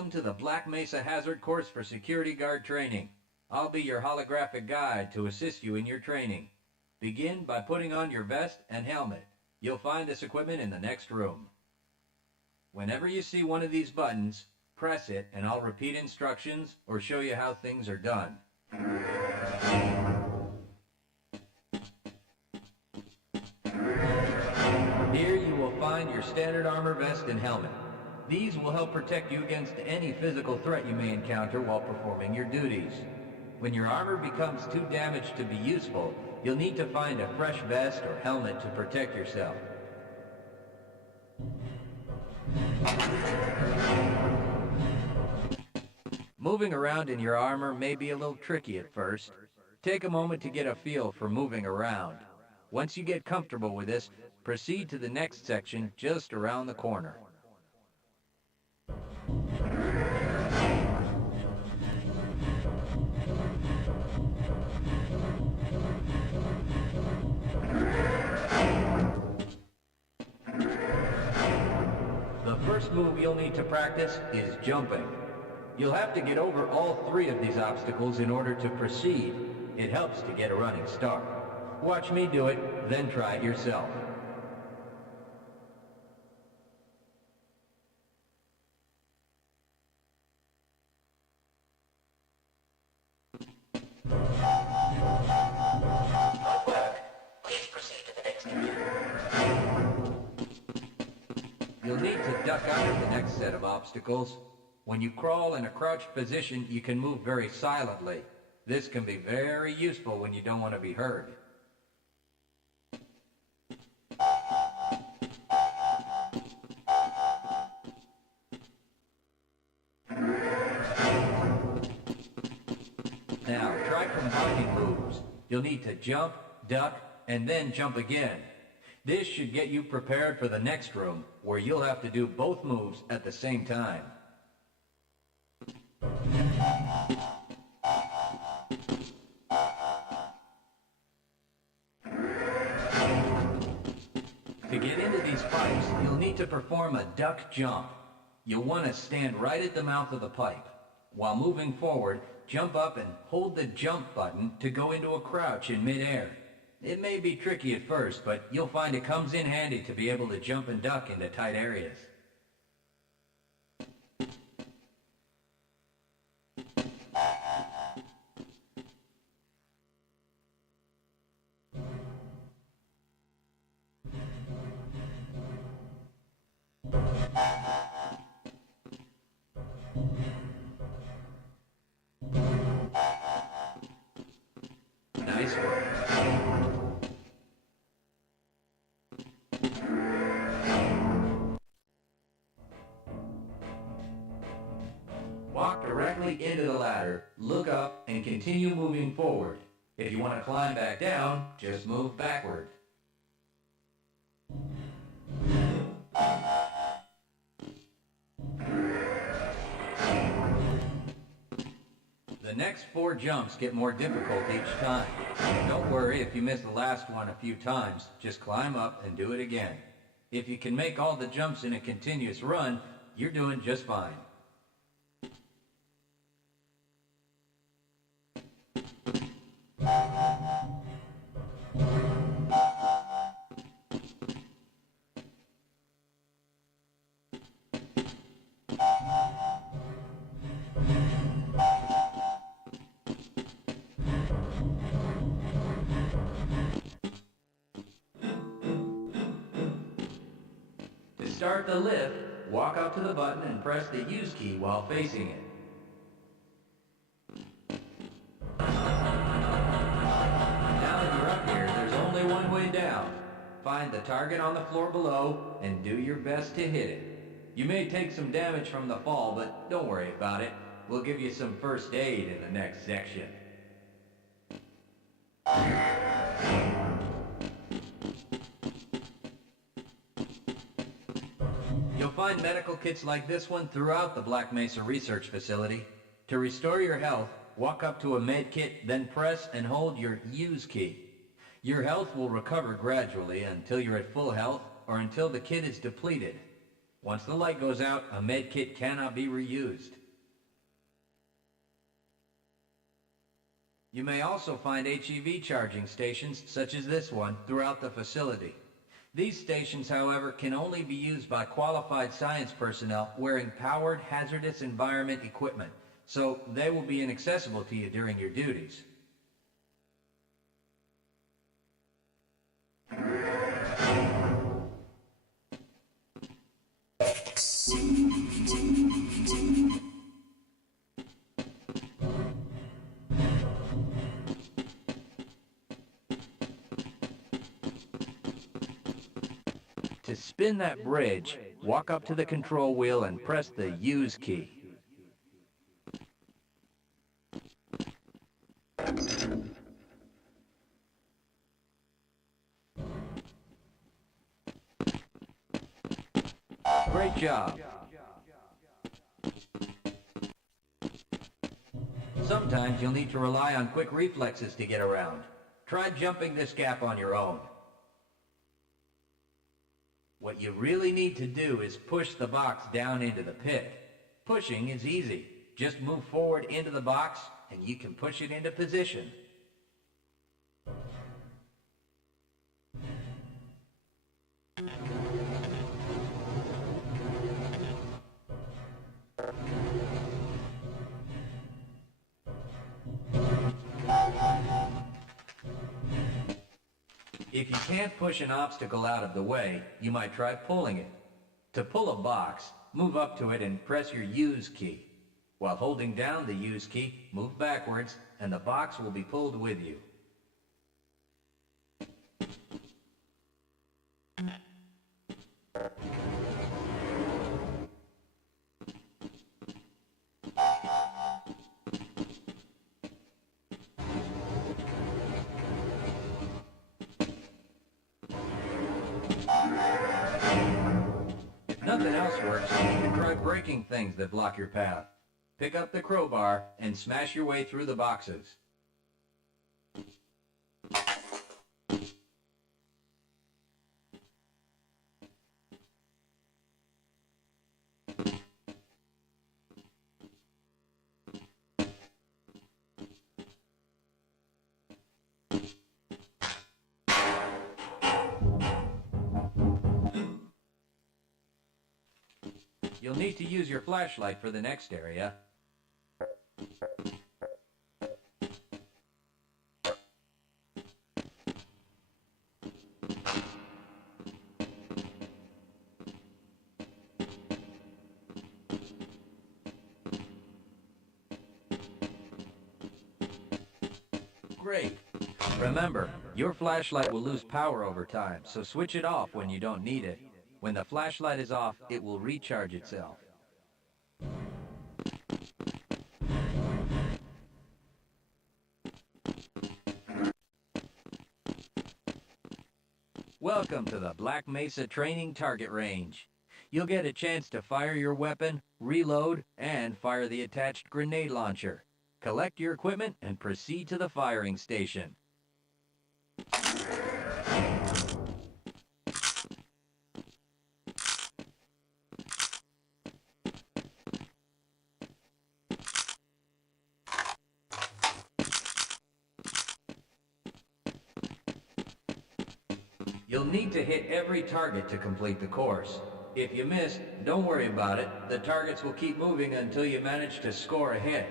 Welcome to the Black Mesa Hazard Course for Security Guard Training. I'll be your holographic guide to assist you in your training. Begin by putting on your vest and helmet. You'll find this equipment in the next room. Whenever you see one of these buttons, press it and I'll repeat instructions or show you how things are done. Here you will find your standard armor vest and helmet. These will help protect you against any physical threat you may encounter while performing your duties. When your armor becomes too damaged to be useful, you'll need to find a fresh vest or helmet to protect yourself. Moving around in your armor may be a little tricky at first. Take a moment to get a feel for moving around. Once you get comfortable with this, proceed to the next section just around the corner. The first move you'll need to practice is jumping. You'll have to get over all three of these obstacles in order to proceed. It helps to get a running start. Watch me do it, then try it yourself. You'll need to duck under the next set of obstacles. When you crawl in a crouched position, you can move very silently. This can be very useful when you don't want to be heard. Now, try combining moves. You'll need to jump, duck, and then jump again. This should get you prepared for the next room, where you'll have to do both moves at the same time. To get into these pipes, you'll need to perform a duck jump. You'll want to stand right at the mouth of the pipe. While moving forward, jump up and hold the jump button to go into a crouch in midair. It may be tricky at first, but you'll find it comes in handy to be able to jump and duck into tight areas. Nice work. Walk directly into the ladder, look up, and continue moving forward. If you want to climb back down, just move backward. The next 4 jumps get more difficult each time. Don't worry if you miss the last one a few times, just climb up and do it again. If you can make all the jumps in a continuous run, you're doing just fine. To start the lift, walk up to the button and press the use key while facing it. Now that you're up here, there's only one way down. Find the target on the floor below and do your best to hit it. You may take some damage from the fall, but don't worry about it. We'll give you some first aid in the next section. You'll find medical kits like this one throughout the Black Mesa Research Facility. To restore your health, walk up to a med kit, then press and hold your use key. Your health will recover gradually until you're at full health or until the kit is depleted. Once the light goes out, a med kit cannot be reused. You may also find HEV charging stations, such as this one, throughout the facility. These stations, however, can only be used by qualified science personnel wearing powered hazardous environment equipment, so they will be inaccessible to you during your duties. To spin that bridge, walk up to the control wheel and press the Use key. Great job. Sometimes you'll need to rely on quick reflexes to get around. Try jumping this gap on your own. What you really need to do is push the box down into the pit. Pushing is easy. Just move forward into the box and you can push it into position. If you can't push an obstacle out of the way, you might try pulling it. To pull a box, move up to it and press your Use key. While holding down the Use key, move backwards and the box will be pulled with you. If nothing else works, you can try breaking things that block your path. Pick up the crowbar and smash your way through the boxes. You'll need to use your flashlight for the next area. Great. Remember, your flashlight will lose power over time, so switch it off when you don't need it. When the flashlight is off, it will recharge itself. Welcome to the Black Mesa Training Target Range. You'll get a chance to fire your weapon, reload, and fire the attached grenade launcher. Collect your equipment and proceed to the firing station. You'll need to hit every target to complete the course. If you miss, don't worry about it. The targets will keep moving until you manage to score a hit.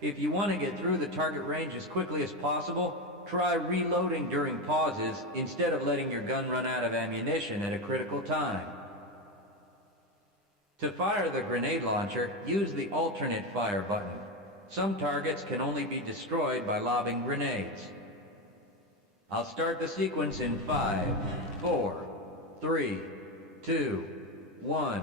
If you want to get through the target range as quickly as possible, try reloading during pauses instead of letting your gun run out of ammunition at a critical time. To fire the grenade launcher, use the alternate fire button. Some targets can only be destroyed by lobbing grenades. I'll start the sequence in 5, 4, 3, 2, 1.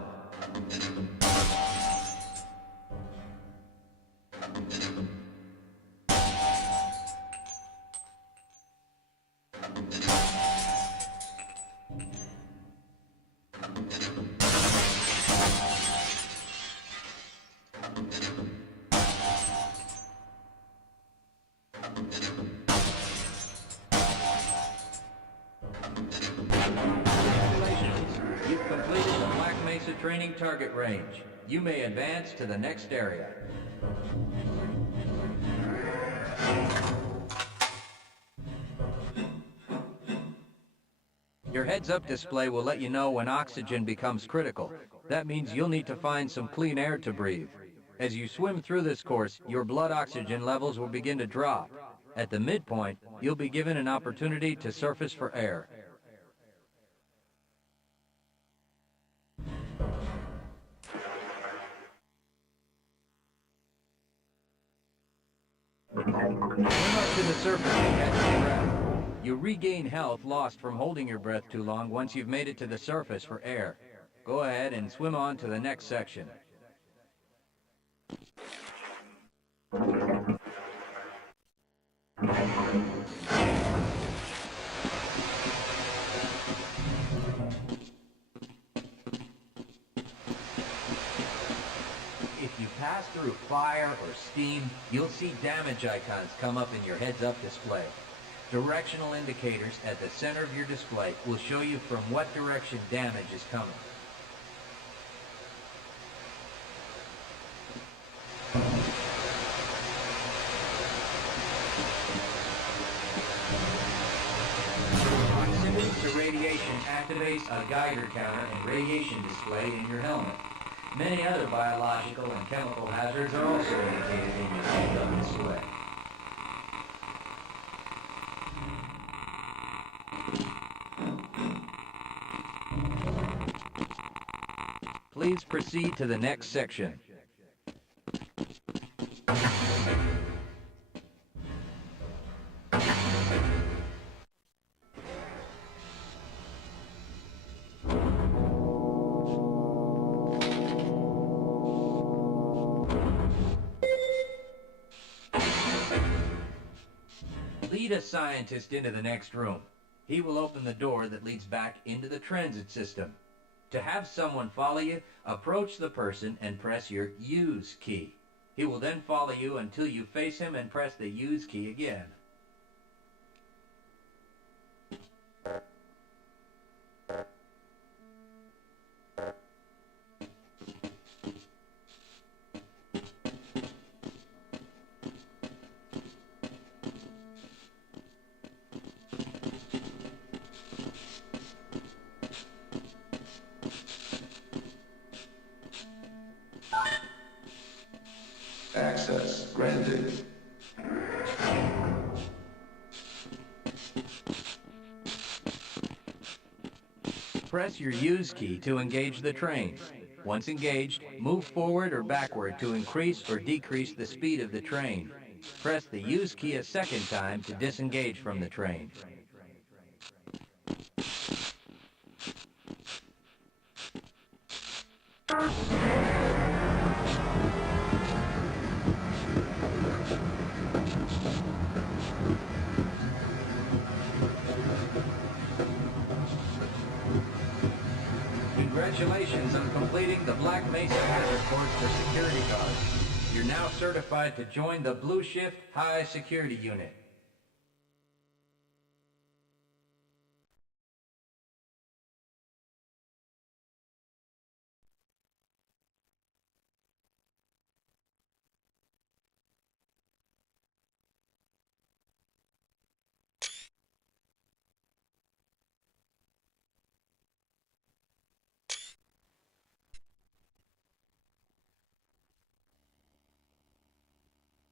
Mesa training target range. You may advance to the next area. Your heads-up display will let you know when oxygen becomes critical. That means you'll need to find some clean air to breathe. As you swim through this course, your blood oxygen levels will begin to drop. At the midpoint, you'll be given an opportunity to surface for air. Swim up to the surface and catch your breath. You regain health lost from holding your breath too long once you've made it to the surface for air. Go ahead and swim on to the next section. If you pass through fire or steam, you'll see damage icons come up in your heads-up display. Directional indicators at the center of your display will show you from what direction damage is coming. Proximity to radiation activates a Geiger counter and radiation display in your helmet. Many other biological and chemical hazards are also indicated in your heads-up display. Please proceed to the next section. Lead a scientist into the next room. He will open the door that leads back into the transit system. To have someone follow you, approach the person and press your Use key. He will then follow you until you face him and press the Use key again. Access granted. Press your Use key to engage the train. Once engaged, move forward or backward to increase or decrease the speed of the train. Press the Use key a second time to disengage from the train. Congratulations on completing the Black Mesa Hazard course for security guards. You're now certified to join the Blue Shift High Security Unit.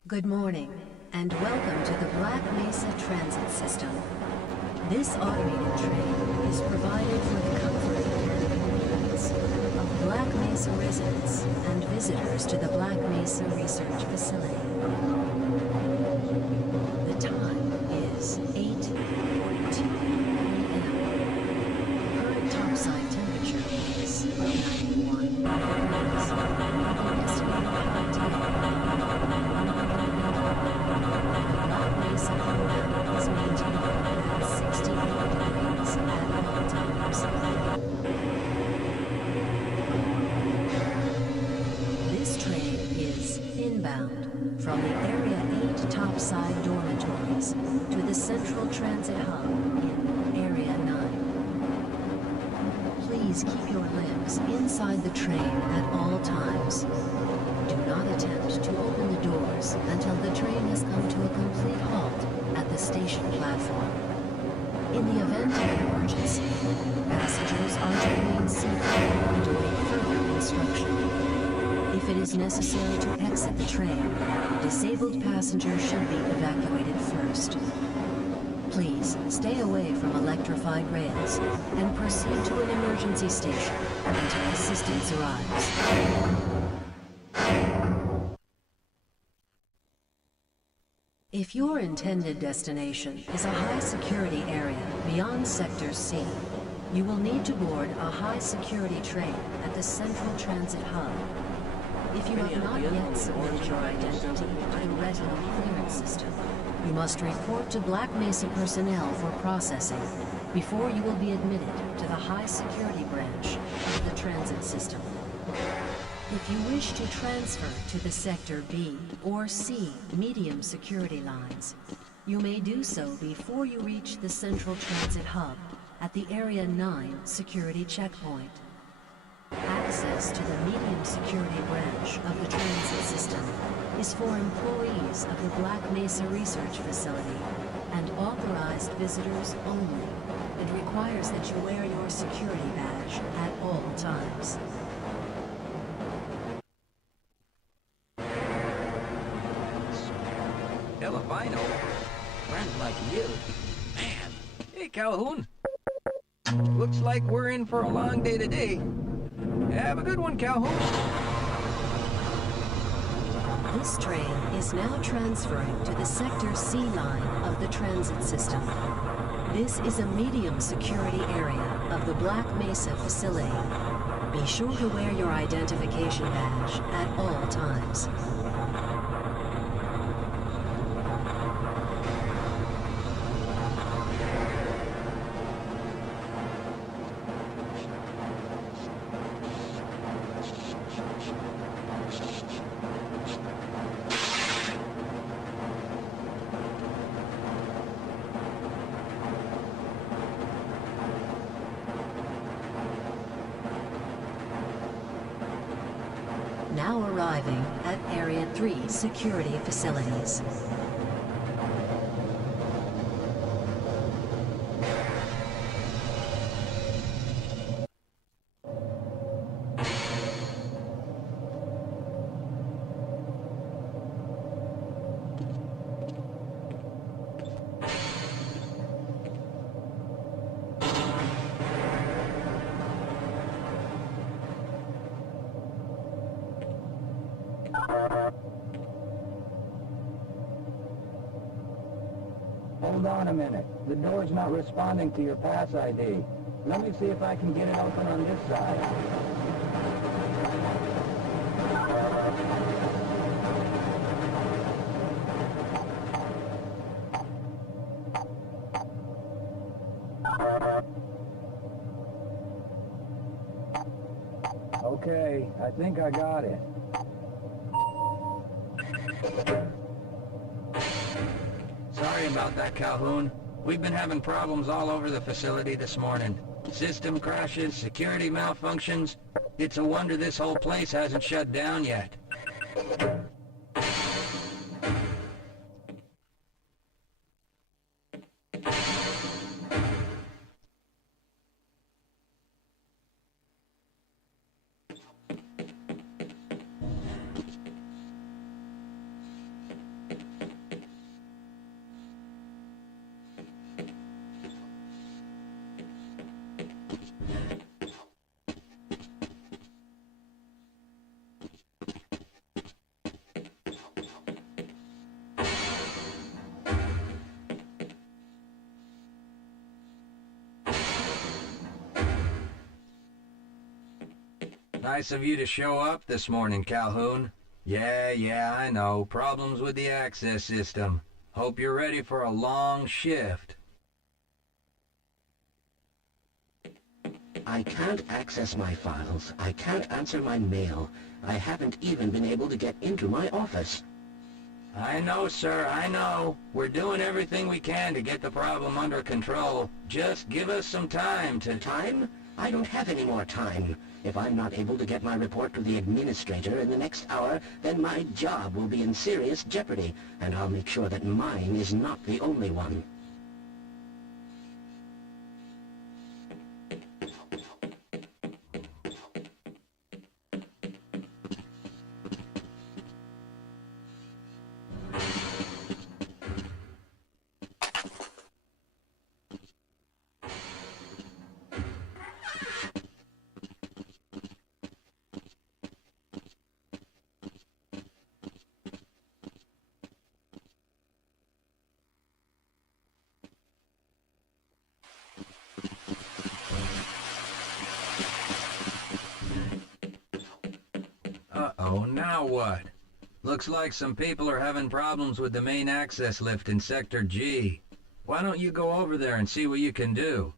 Good morning, and welcome to the Black Mesa Transit System. This automated train is provided for the comfort and convenience of Black Mesa residents and visitors to the Black Mesa Research Facility. The time is 8:42 p.m. Current topside temperature is 91 degrees. Estimated Black Mesa Outbound is maintained at 68 degrees at all times. This train is inbound from the Area 8 topside dormitories to the Central Transit Hub in Area 9. Please Please keep your limbs inside the train at all times. Do not attempt to open the doors until the train has come to a complete halt at the station platform. In the event of an emergency, passengers are to remain seated and await further instruction. If it is necessary to exit the train, disabled passengers should be evacuated first. Please stay away from electrified rails and proceed to an emergency station until assistance arrives. If your intended destination is a high-security area beyond Sector C, you will need to board a high-security train at the Central Transit Hub. If you have not yet submitted your identity to the retinal clearance system, you must report to Black Mesa personnel for processing before you will be admitted to the high-security branch of the transit system. If you wish to transfer to the Sector B or C medium security lines, you may do so before you reach the Central Transit Hub at the Area 9 security checkpoint. Access to the medium security branch of the transit system is for employees of the Black Mesa Research Facility and authorized visitors only, and requires that you wear your security badge at all times. Albino? Friends like you? Man. Hey, Calhoun. Looks like we're in for a long day today. Have a good one, Calhoun. This train is now transferring to the Sector C line of the transit system. This is a medium security area of the Black Mesa facility. Be sure to wear your identification badge at all times. Now arriving at Area 3 security facilities. Hold on a minute. The door's not responding to your pass ID. Let me see if I can get it open on this side. Okay, I think I got it. Sorry about that, Calhoun. We've been having problems all over the facility this morning. System crashes, security malfunctions. It's a wonder this whole place hasn't shut down yet. Nice of you to show up this morning, Calhoun. Yeah, I know. Problems with the access system. Hope you're ready for a long shift. I can't access my files. I can't answer my mail. I haven't even been able to get into my office. I know, sir, I know. We're doing everything we can to get the problem under control. Just give us some time to... Time? I don't have any more time. If I'm not able to get my report to the administrator in the next hour, then my job will be in serious jeopardy, and I'll make sure that mine is not the only one. Uh-oh, now what? Looks like some people are having problems with the main access lift in Sector G. Why don't you go over there and see what you can do?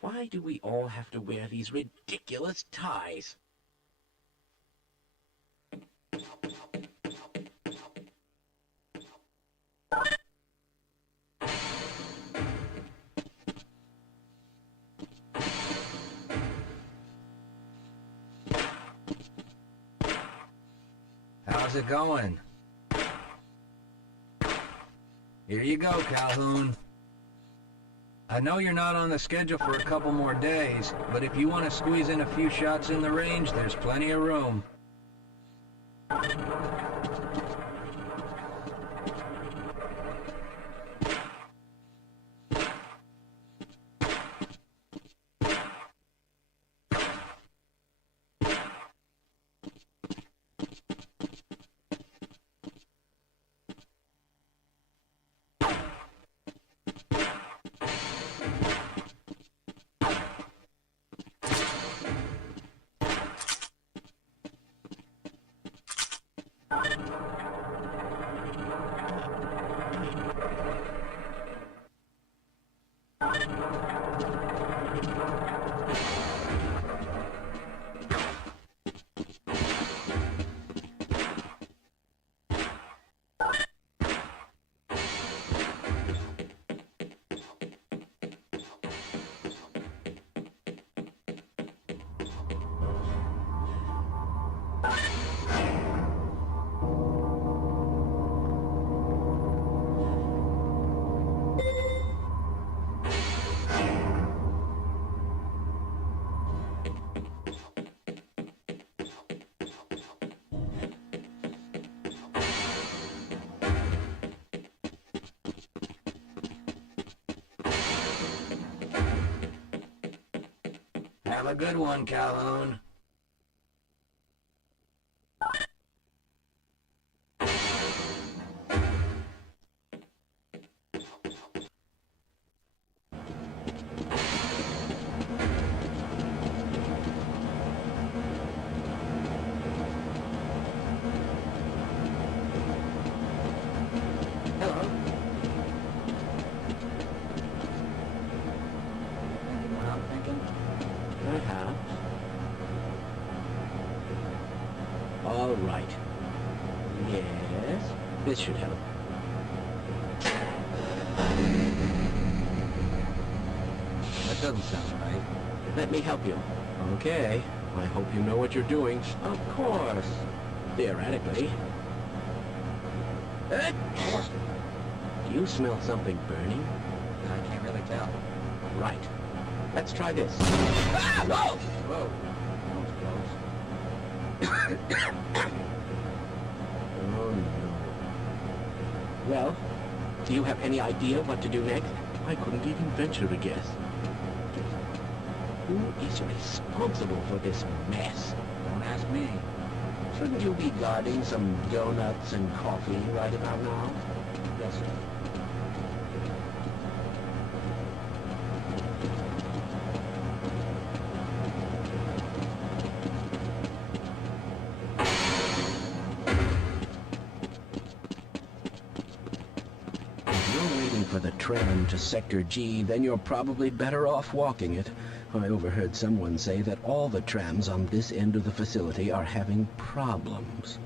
Why do we all have to wear these ridiculous ties? How's it going? Here you go, Calhoun. I know you're not on the schedule for a couple more days, but if you want to squeeze in a few shots in the range, there's plenty of room. Have a good one, Calhoun. This should help. That doesn't sound right. Let me help you. Okay. I hope you know what you're doing. Of course. Theoretically. Do you smell something burning? I can't really tell. Right. Let's try this. Ah! Whoa! Whoa. That was close. Oh, no. Well, do you have any idea what to do next? I couldn't even venture a guess. Who is responsible for this mess? Don't ask me. Shouldn't you be guarding some donuts and coffee right about now? Yes, sir. If you're waiting for the tram to Sector G, then you're probably better off walking it. I overheard someone say that all the trams on this end of the facility are having problems.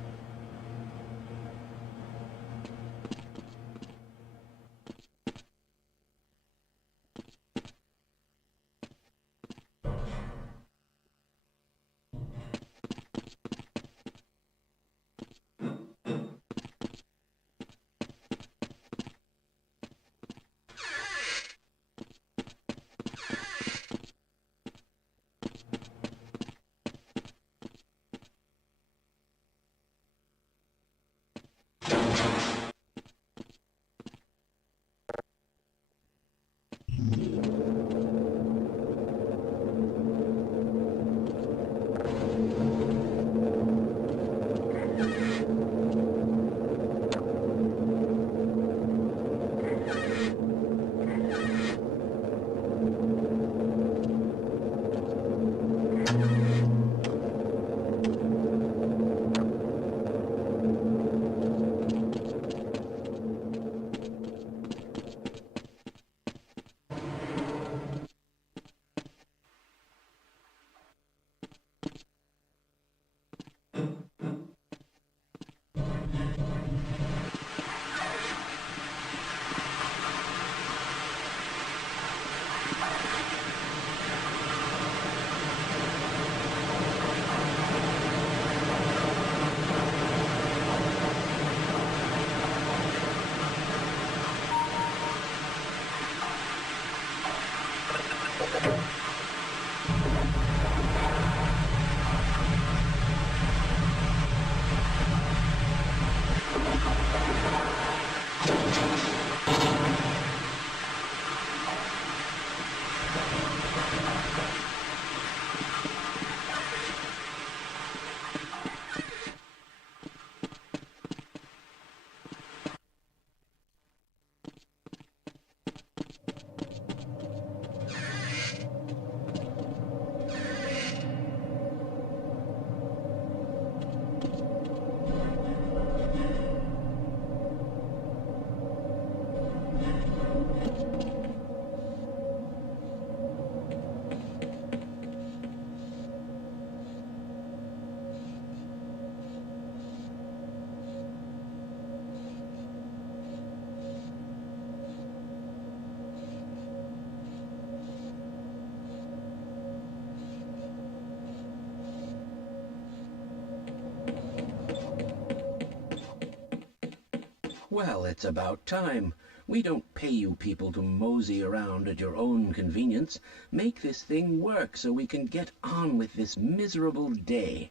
Well, it's about time. We don't pay you people to mosey around at your own convenience. Make this thing work so we can get on with this miserable day.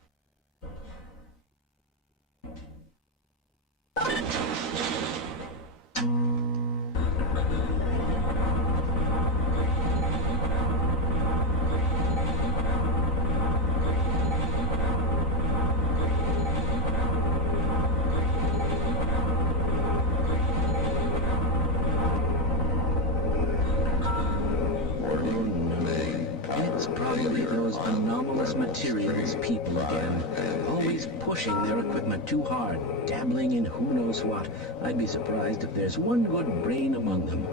Materials people again, always pushing their equipment too hard, dabbling in who knows what. I'd be surprised if there's one good brain among them.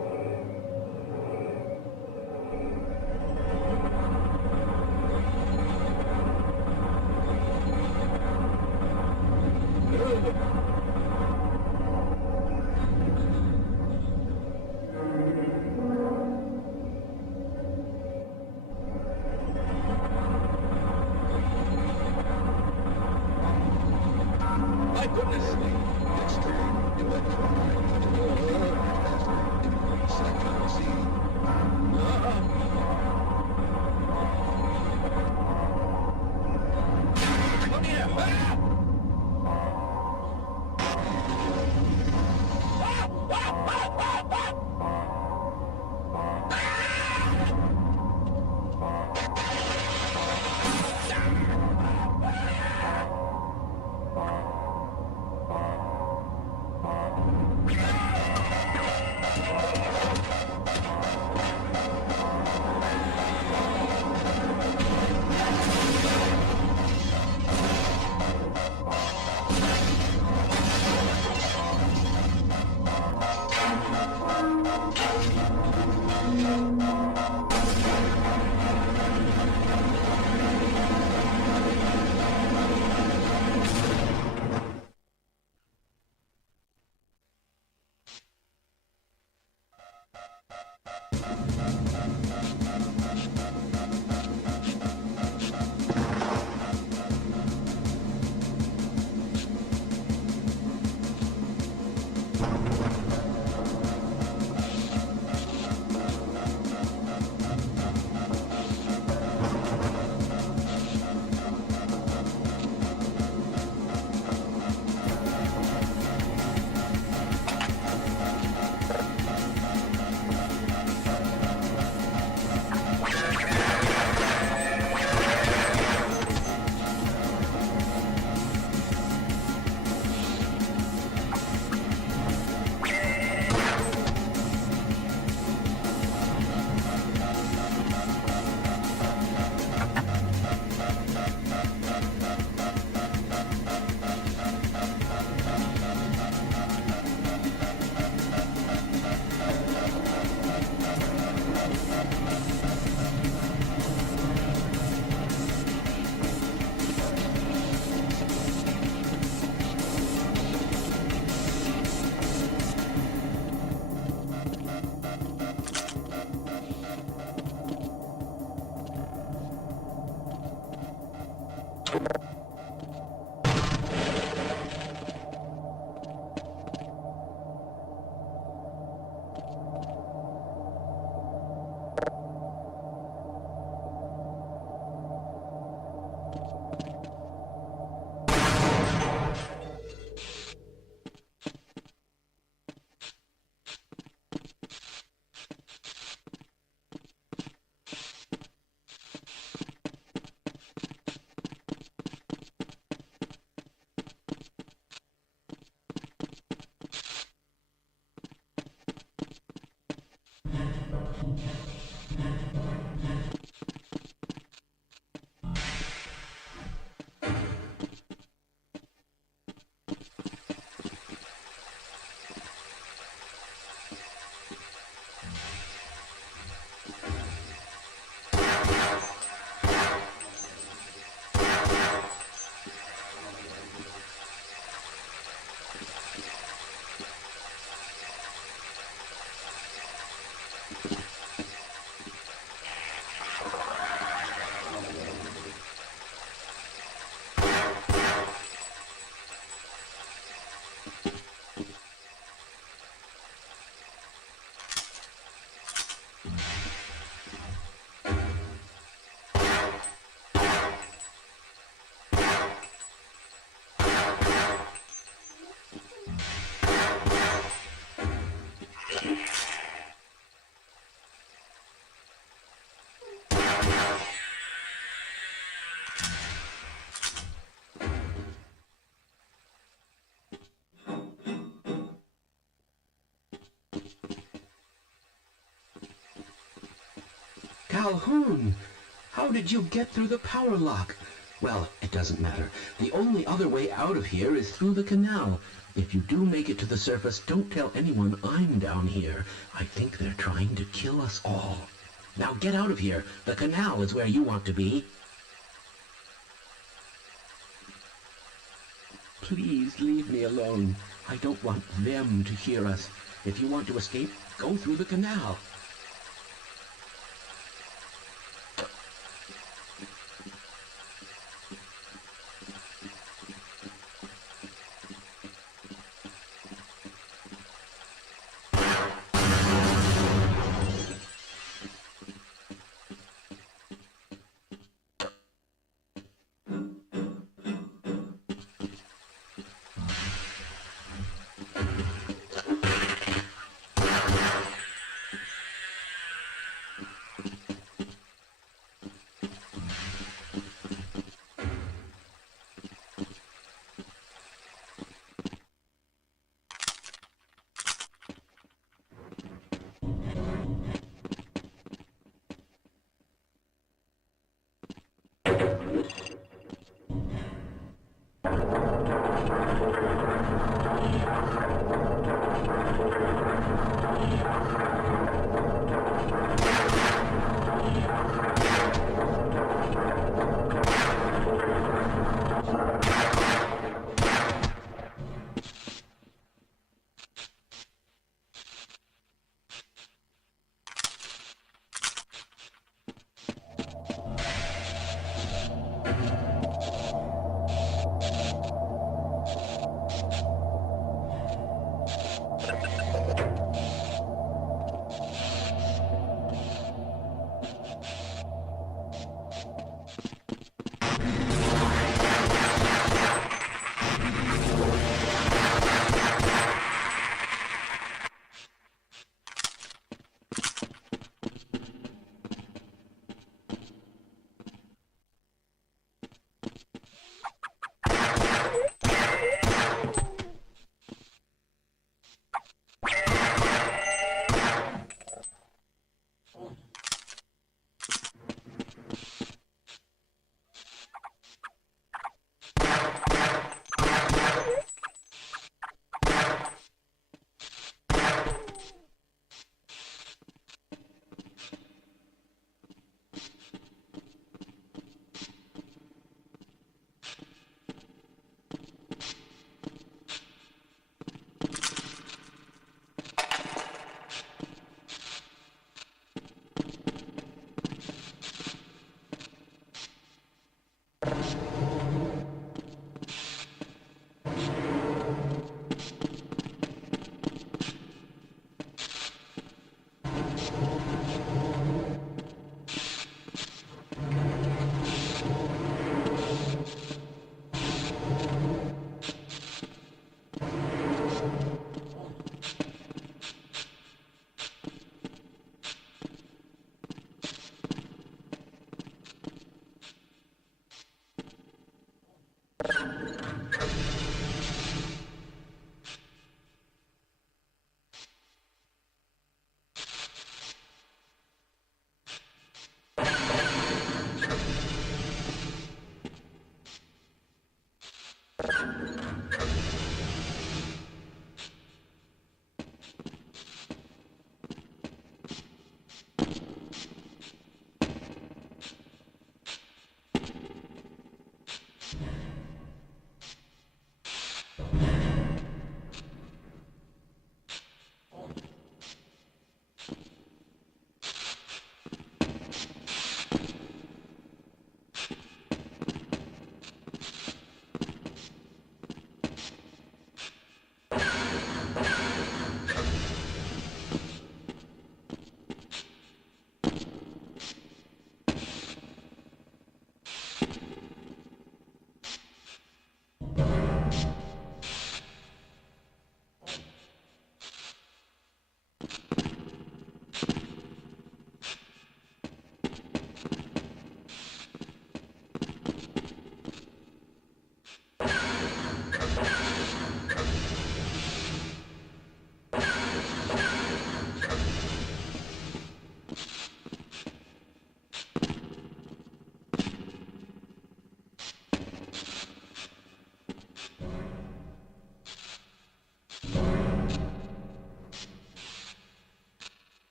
Calhoun! How did you get through the power lock? Well, it doesn't matter. The only other way out of here is through the canal. If you do make it to the surface, don't tell anyone I'm down here. I think they're trying to kill us all. Now get out of here. The canal is where you want to be. Please leave me alone. I don't want them to hear us. If you want to escape, go through the canal.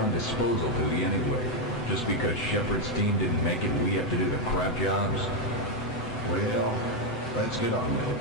on disposal to the anyway. Just because Shepard's team didn't make it, we have to do the crap jobs. Well, let's get on with it.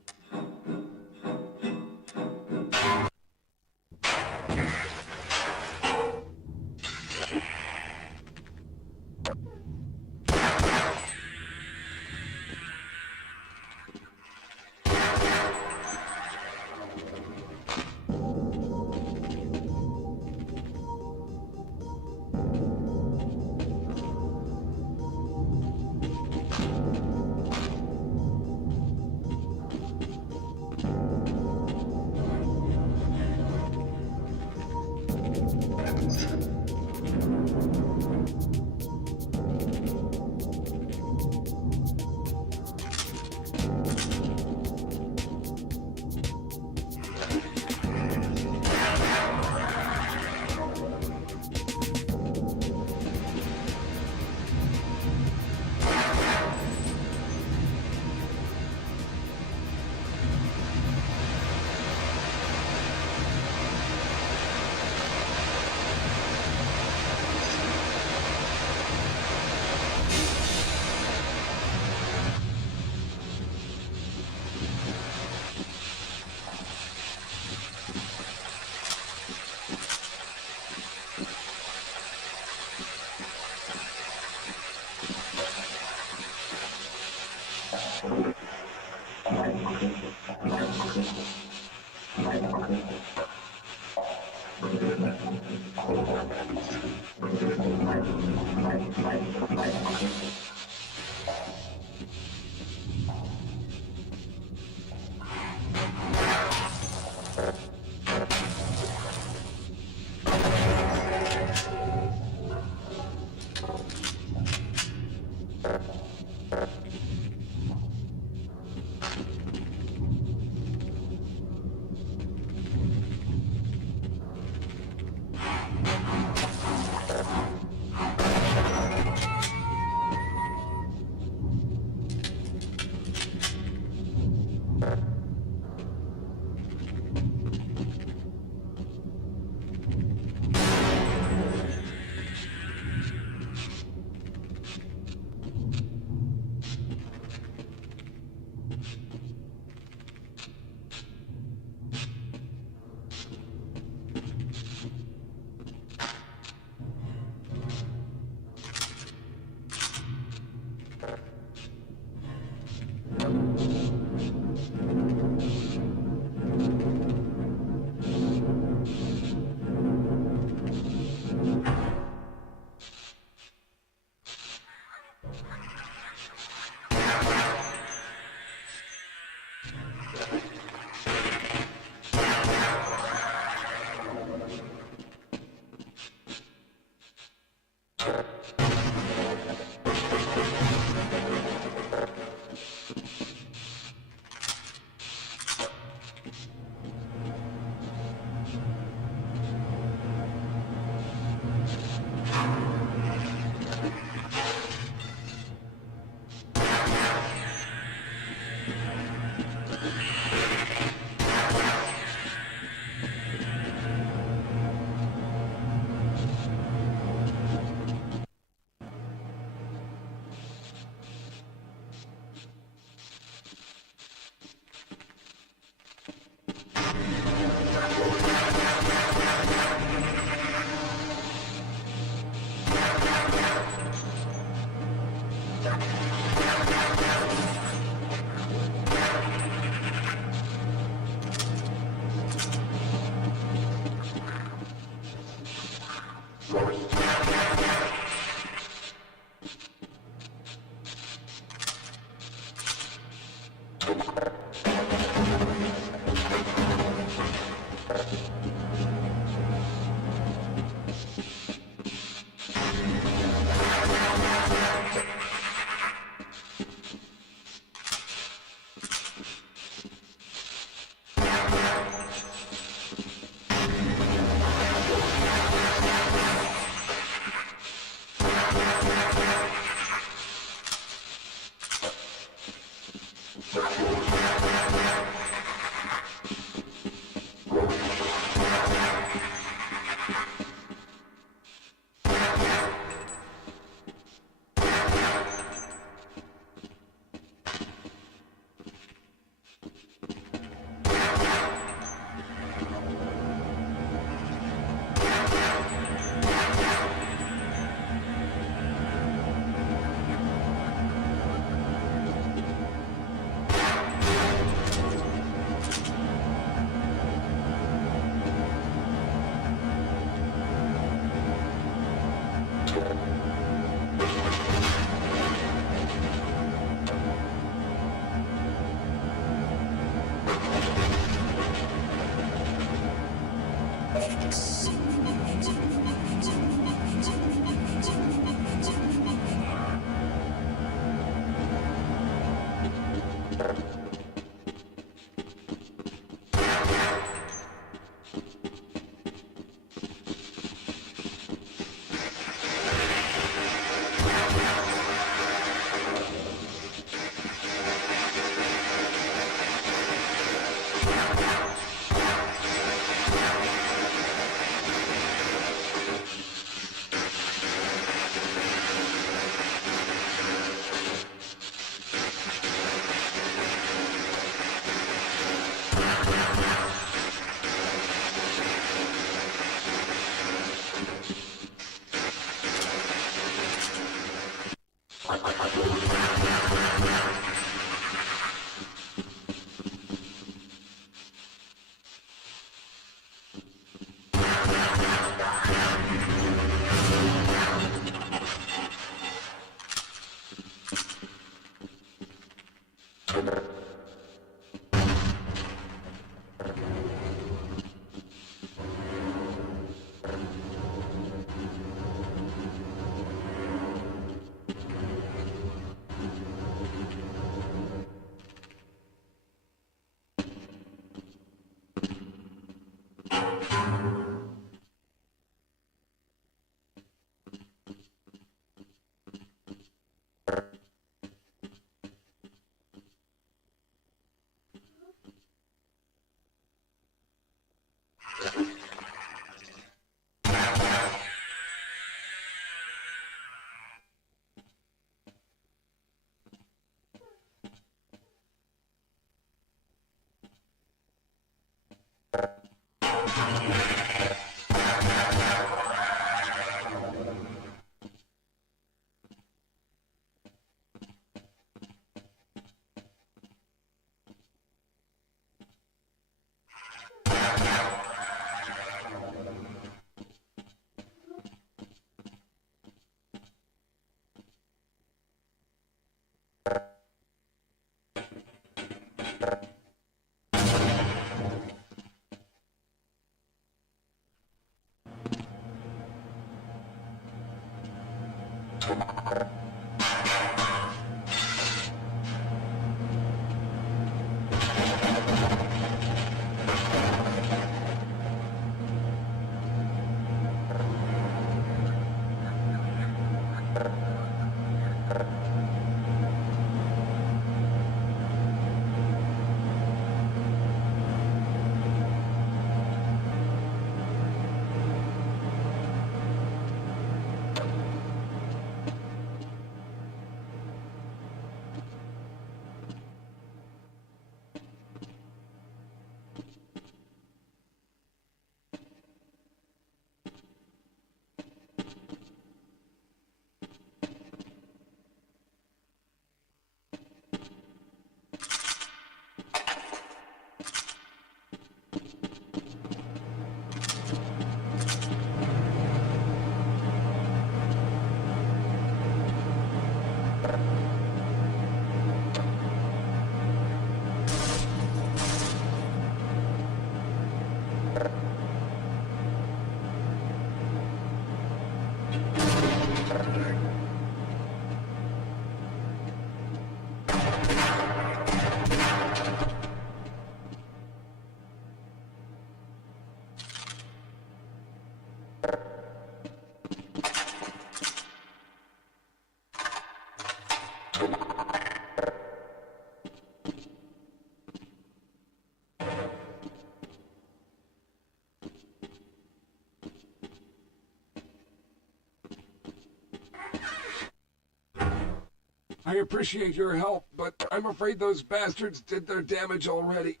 I appreciate your help, but I'm afraid those bastards did their damage already.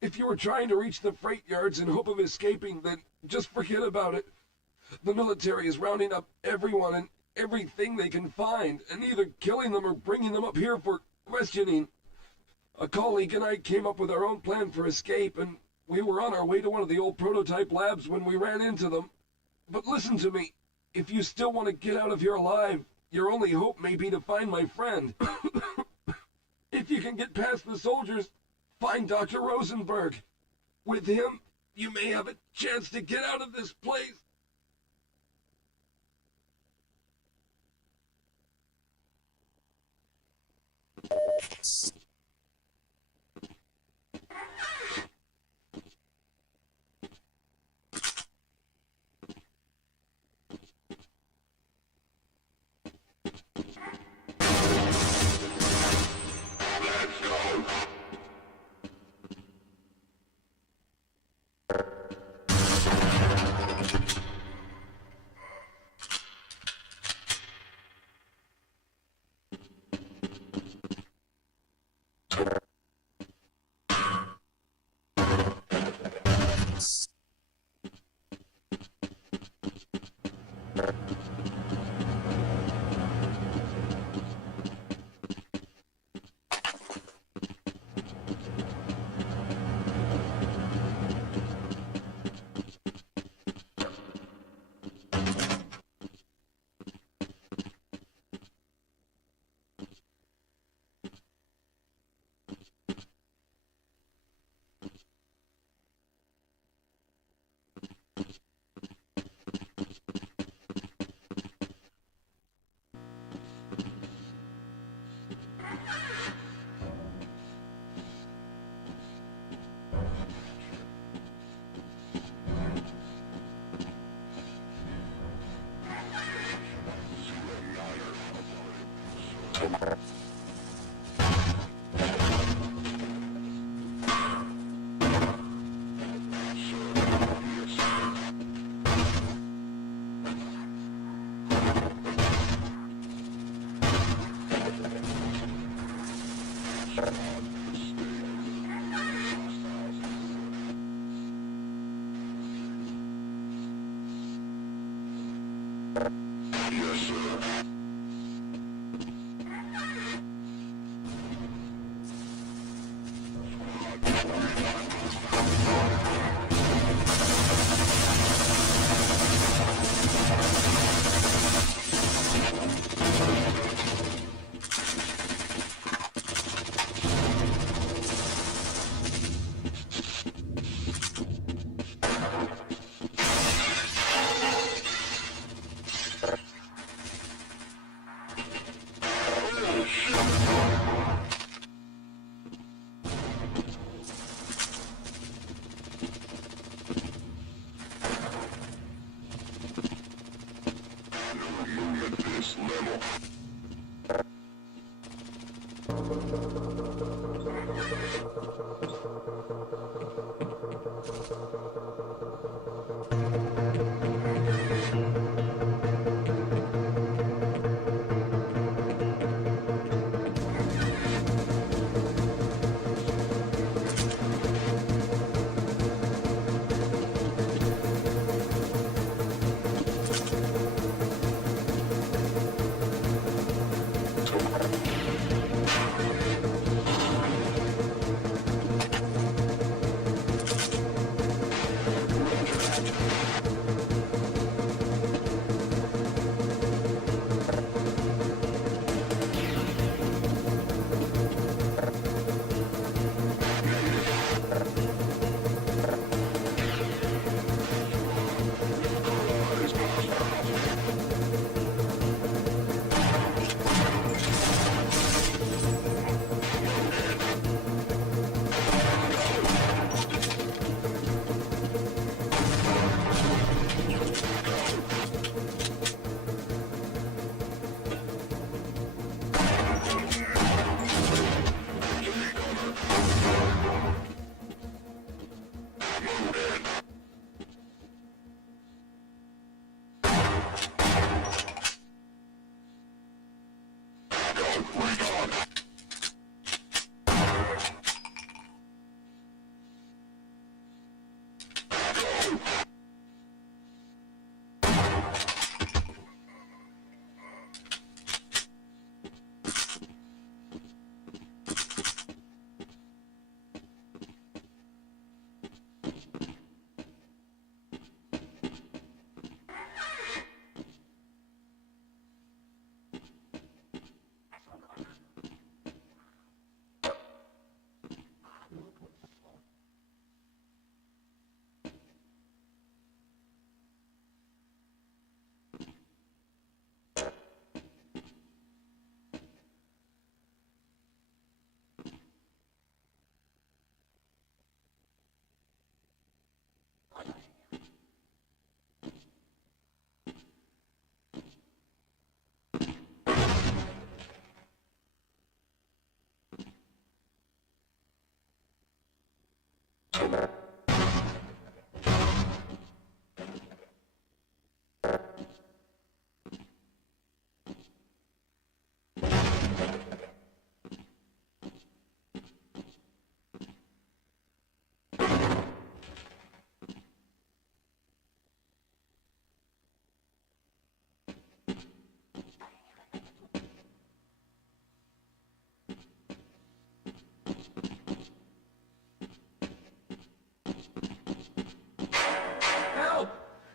If you were trying to reach the freight yards in hope of escaping, then just forget about it. The military is rounding up everyone and everything they can find, and either killing them or bringing them up here for questioning. A colleague and I came up with our own plan for escape, and we were on our way to one of the old prototype labs when we ran into them. But listen to me. If you still want to get out of here alive, your only hope may be to find my friend. If you can get past the soldiers, find Dr. Rosenberg. With him, you may have a chance to get out of this place.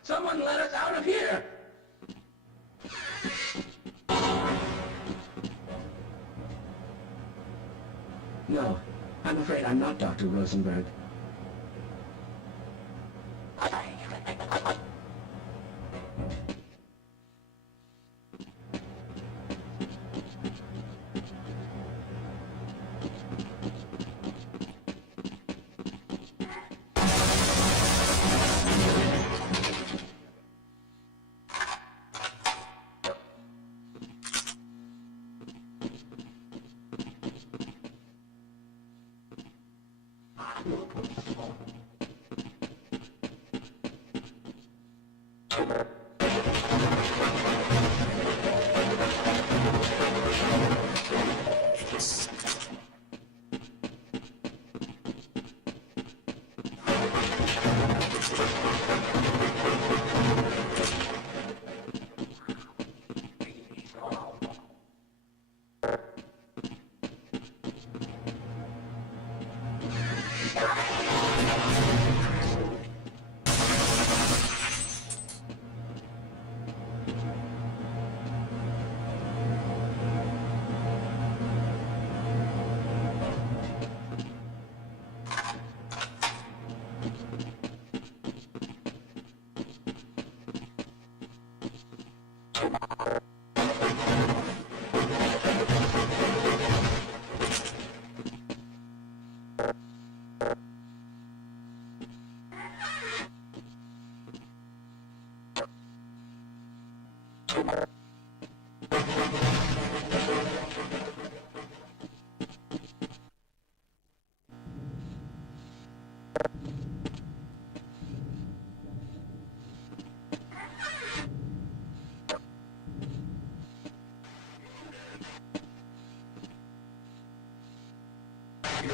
Someone let us out of here! No, I'm afraid I'm not Dr. Rosenberg.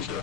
No,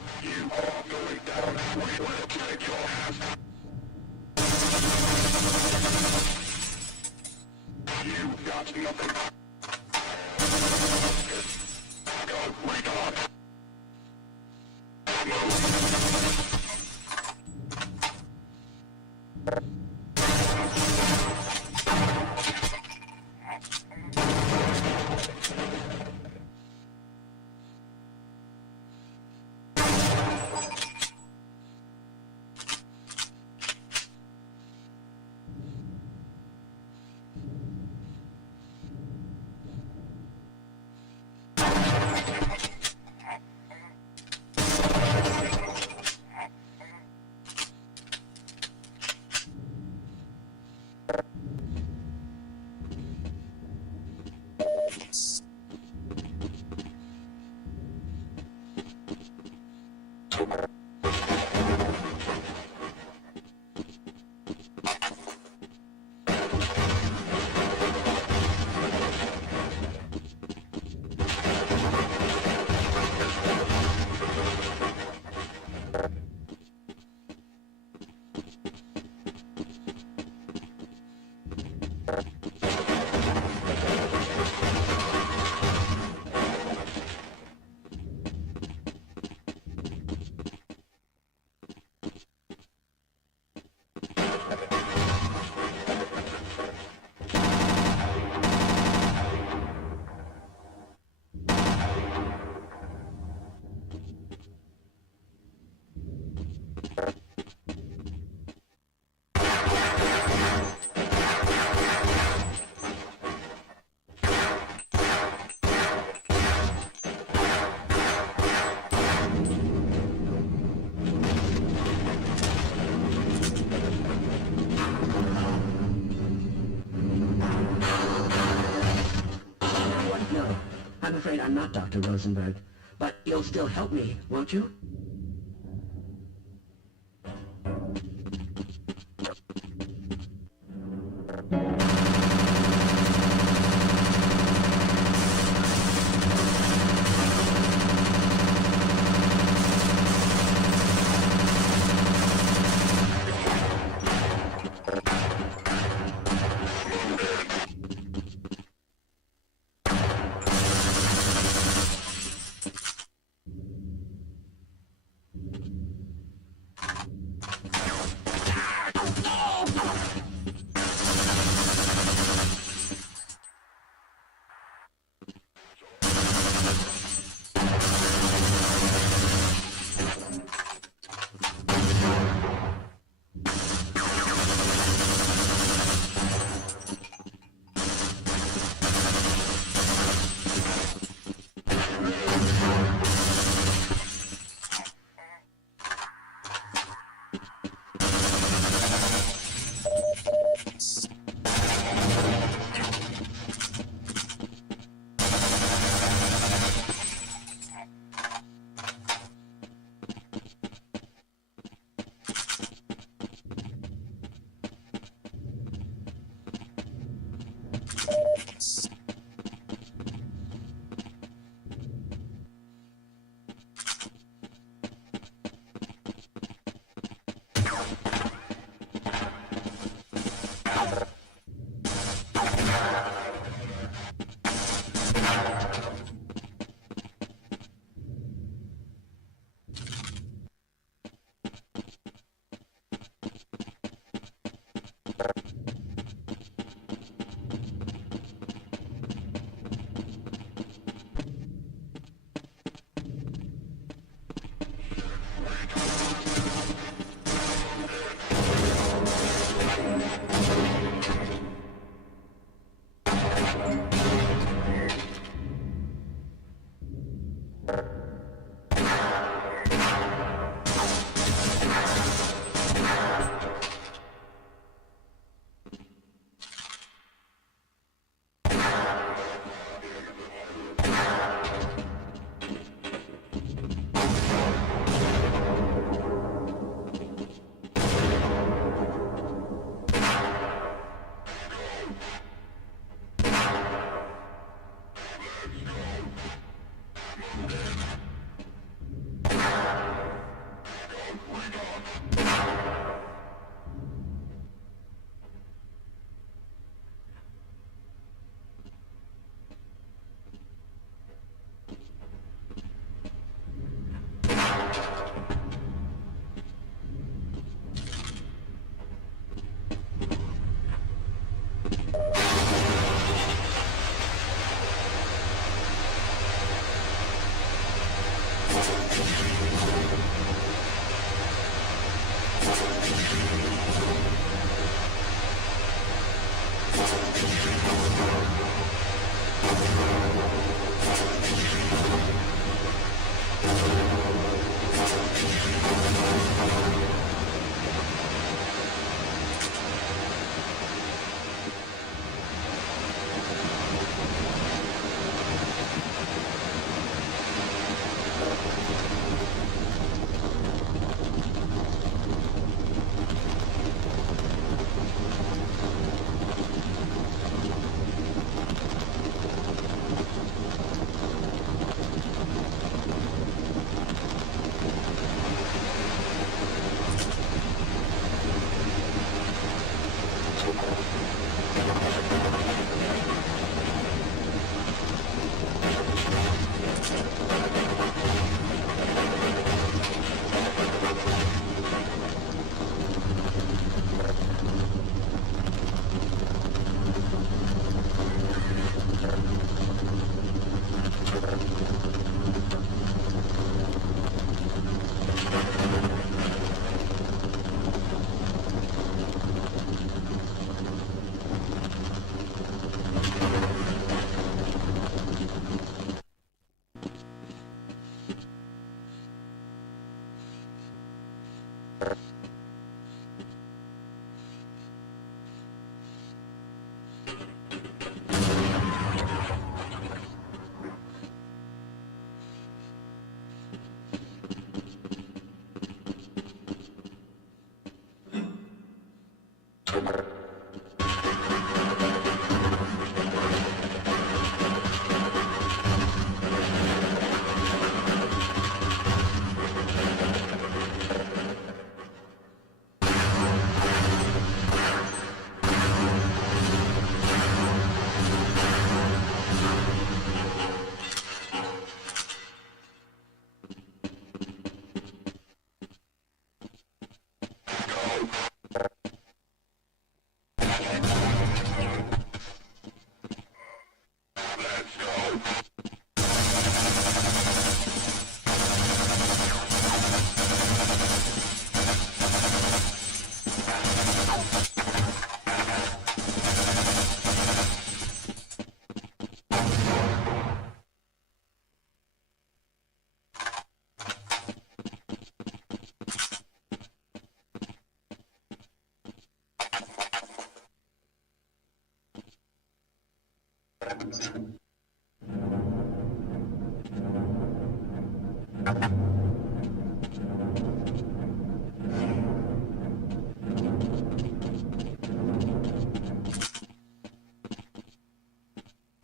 I'm afraid I'm not Dr. Rosenberg, but you'll still help me, won't you?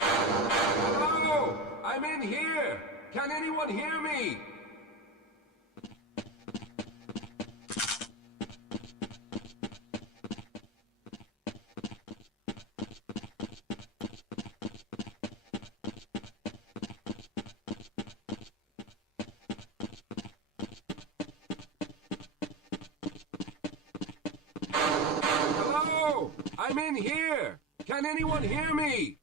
Hello! I'm in here! Can anyone hear me? Hello! I'm in here! Can anyone hear me?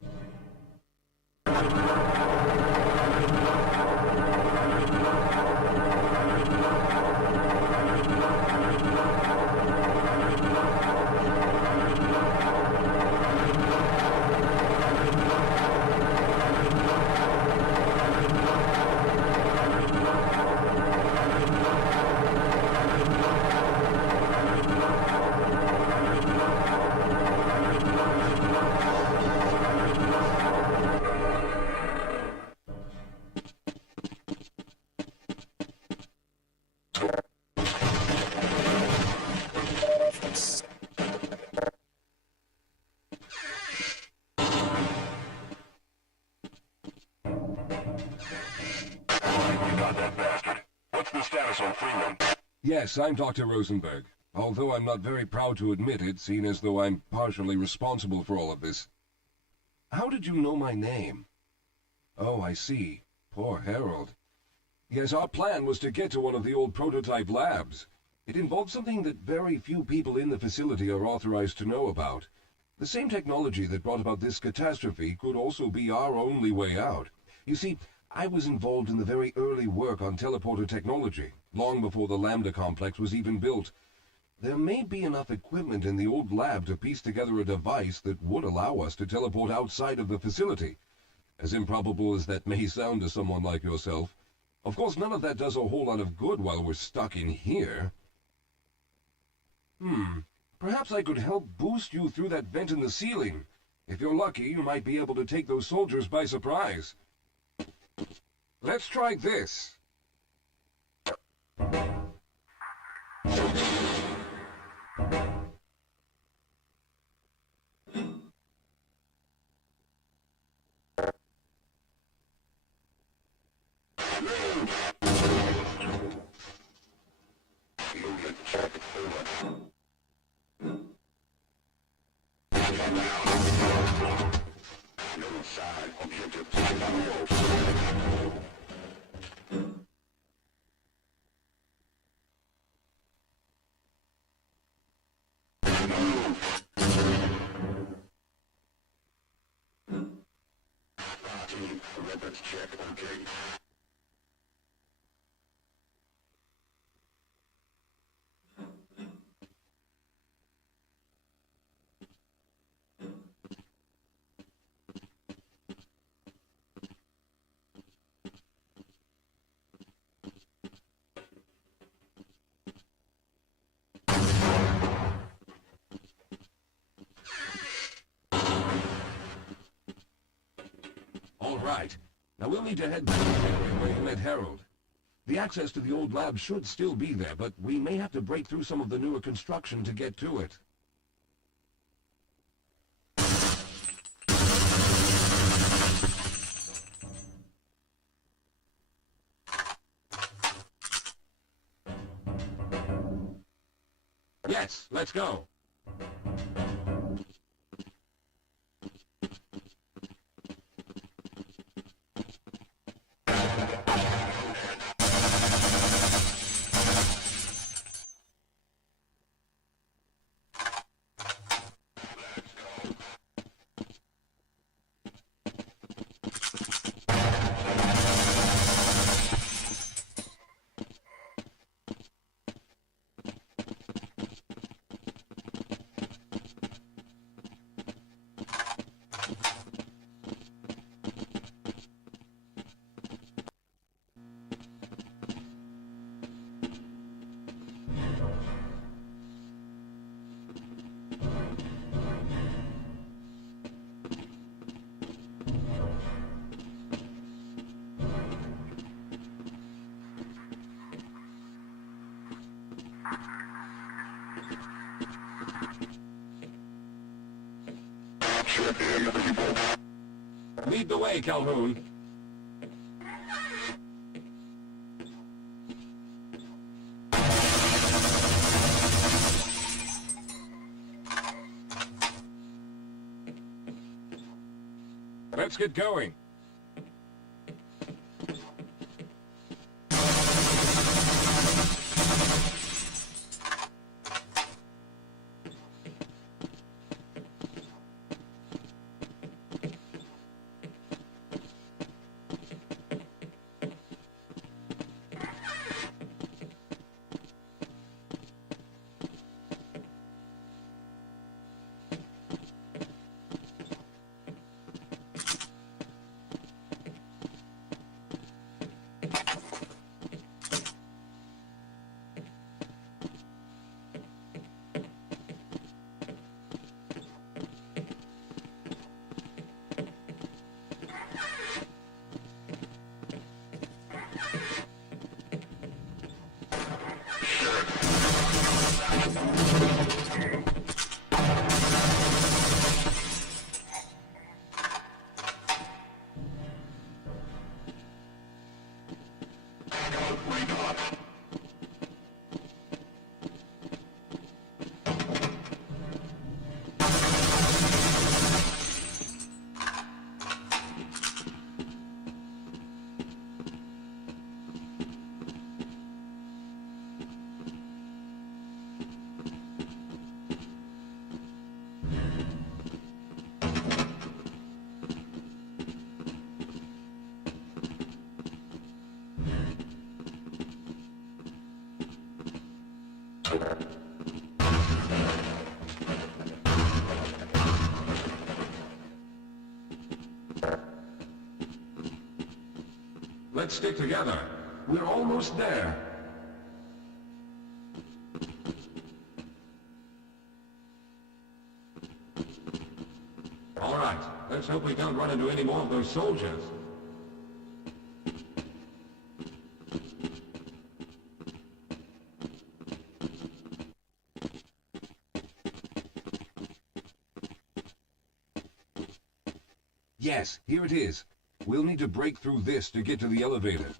Yes, I'm Dr. Rosenberg, although I'm not very proud to admit it, seeing as though I'm partially responsible for all of this. How did you know my name? Oh, I see. Poor Harold. Yes, our plan was to get to one of the old prototype labs. It involved something that very few people in the facility are authorized to know about. The same technology that brought about this catastrophe could also be our only way out. You see, I was involved in the very early work on teleporter technology, long before the Lambda complex was even built. There may be enough equipment in the old lab to piece together a device that would allow us to teleport outside of the facility. As improbable as that may sound to someone like yourself. Of course, none of that does a whole lot of good while we're stuck in here. Perhaps I could help boost you through that vent in the ceiling. If you're lucky, you might be able to take those soldiers by surprise. Let's try this. All right. Now we'll need to head back to the area where you met Harold. The access to the old lab should still be there, but we may have to break through some of the newer construction to get to it. Yes, let's go. Lead the way, Calhoun. Let's get going. Let's stick together. We're almost there. All right, let's hope we don't run into any more of those soldiers. Yes, here it is. We'll need to break through this to get to the elevator.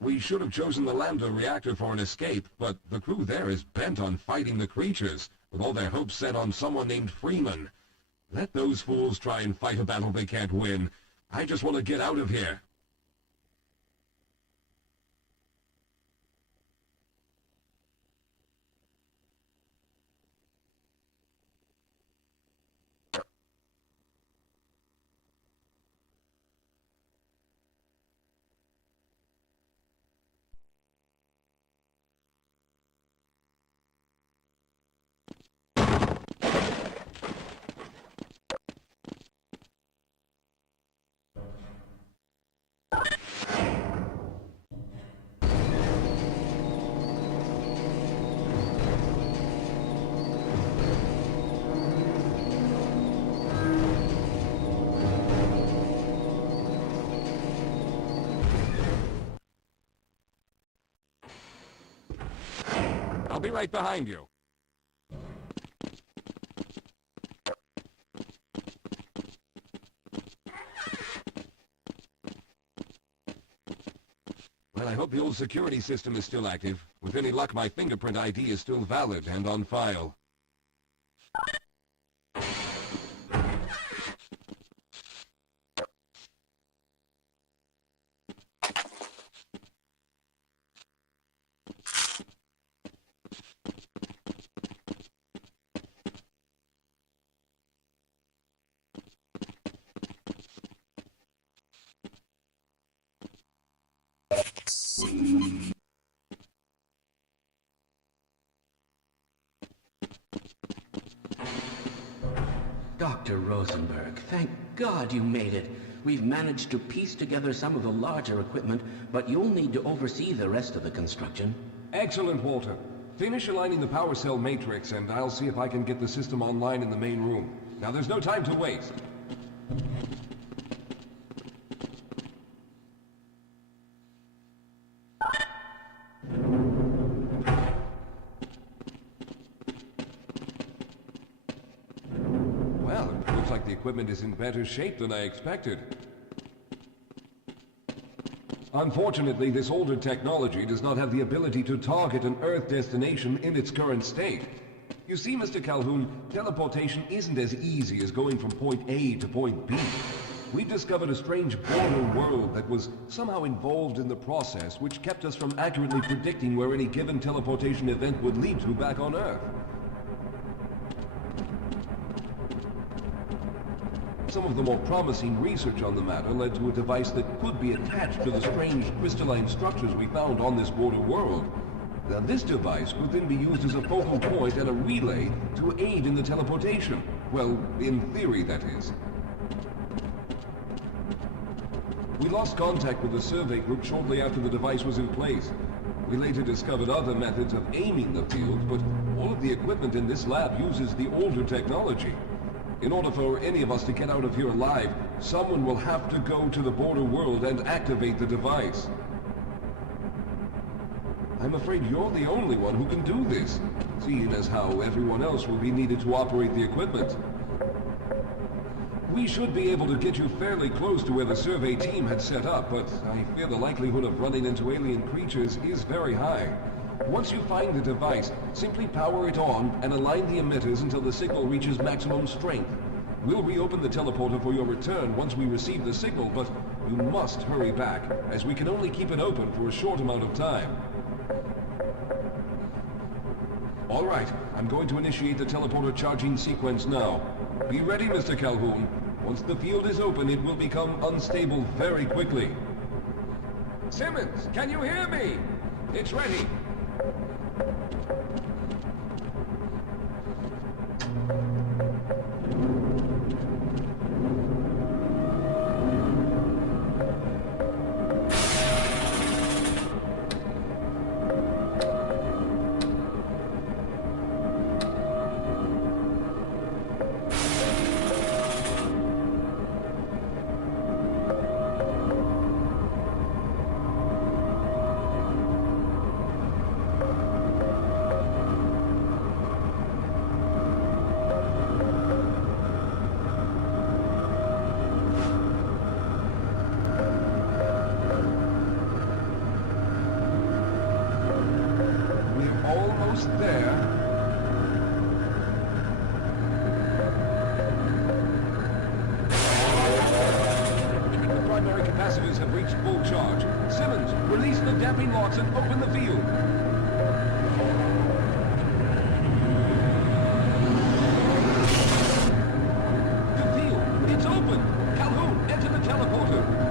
We should have chosen the Lambda reactor for an escape, but the crew there is bent on fighting the creatures, with all their hopes set on someone named Freeman. Let those fools try and fight a battle they can't win. I just want to get out of here. I'll be right behind you. Well, I hope the old security system is still active. With any luck, my fingerprint ID is still valid and on file. Dr. Rosenberg, thank God you made it. We've managed to piece together some of the larger equipment, but you'll need to oversee the rest of the construction. Excellent, Walter. Finish aligning the power cell matrix, and I'll see if I can get the system online in the main room. Now, there's no time to waste. like the equipment is in better shape than I expected. Unfortunately, this older technology does not have the ability to target an Earth destination in its current state. You see, Mr. Calhoun, teleportation isn't as easy as going from point A to point B. We've discovered a strange border world that was somehow involved in the process, which kept us from accurately predicting where any given teleportation event would lead to back on Earth. Some of the more promising research on the matter led to a device that could be attached to the strange crystalline structures we found on this border world. Now, this device could then be used as a focal point and a relay to aid in the teleportation. Well, in theory, that is. We lost contact with the survey group shortly after the device was in place. We later discovered other methods of aiming the field, but all of the equipment in this lab uses the older technology. In order for any of us to get out of here alive, someone will have to go to the border world and activate the device. I'm afraid you're the only one who can do this, seeing as how everyone else will be needed to operate the equipment. We should be able to get you fairly close to where the survey team had set up, but I fear the likelihood of running into alien creatures is very high. Once you find the device, simply power it on and align the emitters until the signal reaches maximum strength. We'll reopen the teleporter for your return once we receive the signal, but you must hurry back, as we can only keep it open for a short amount of time. All right, I'm going to initiate the teleporter charging sequence now. Be ready, Mr. Calhoun. Once the field is open, it will become unstable very quickly. Simmons, can you hear me? It's ready. There. The primary capacitors have reached full charge. Simmons, release the damping locks and open the field. The field, it's open. Calhoun, enter the teleporter.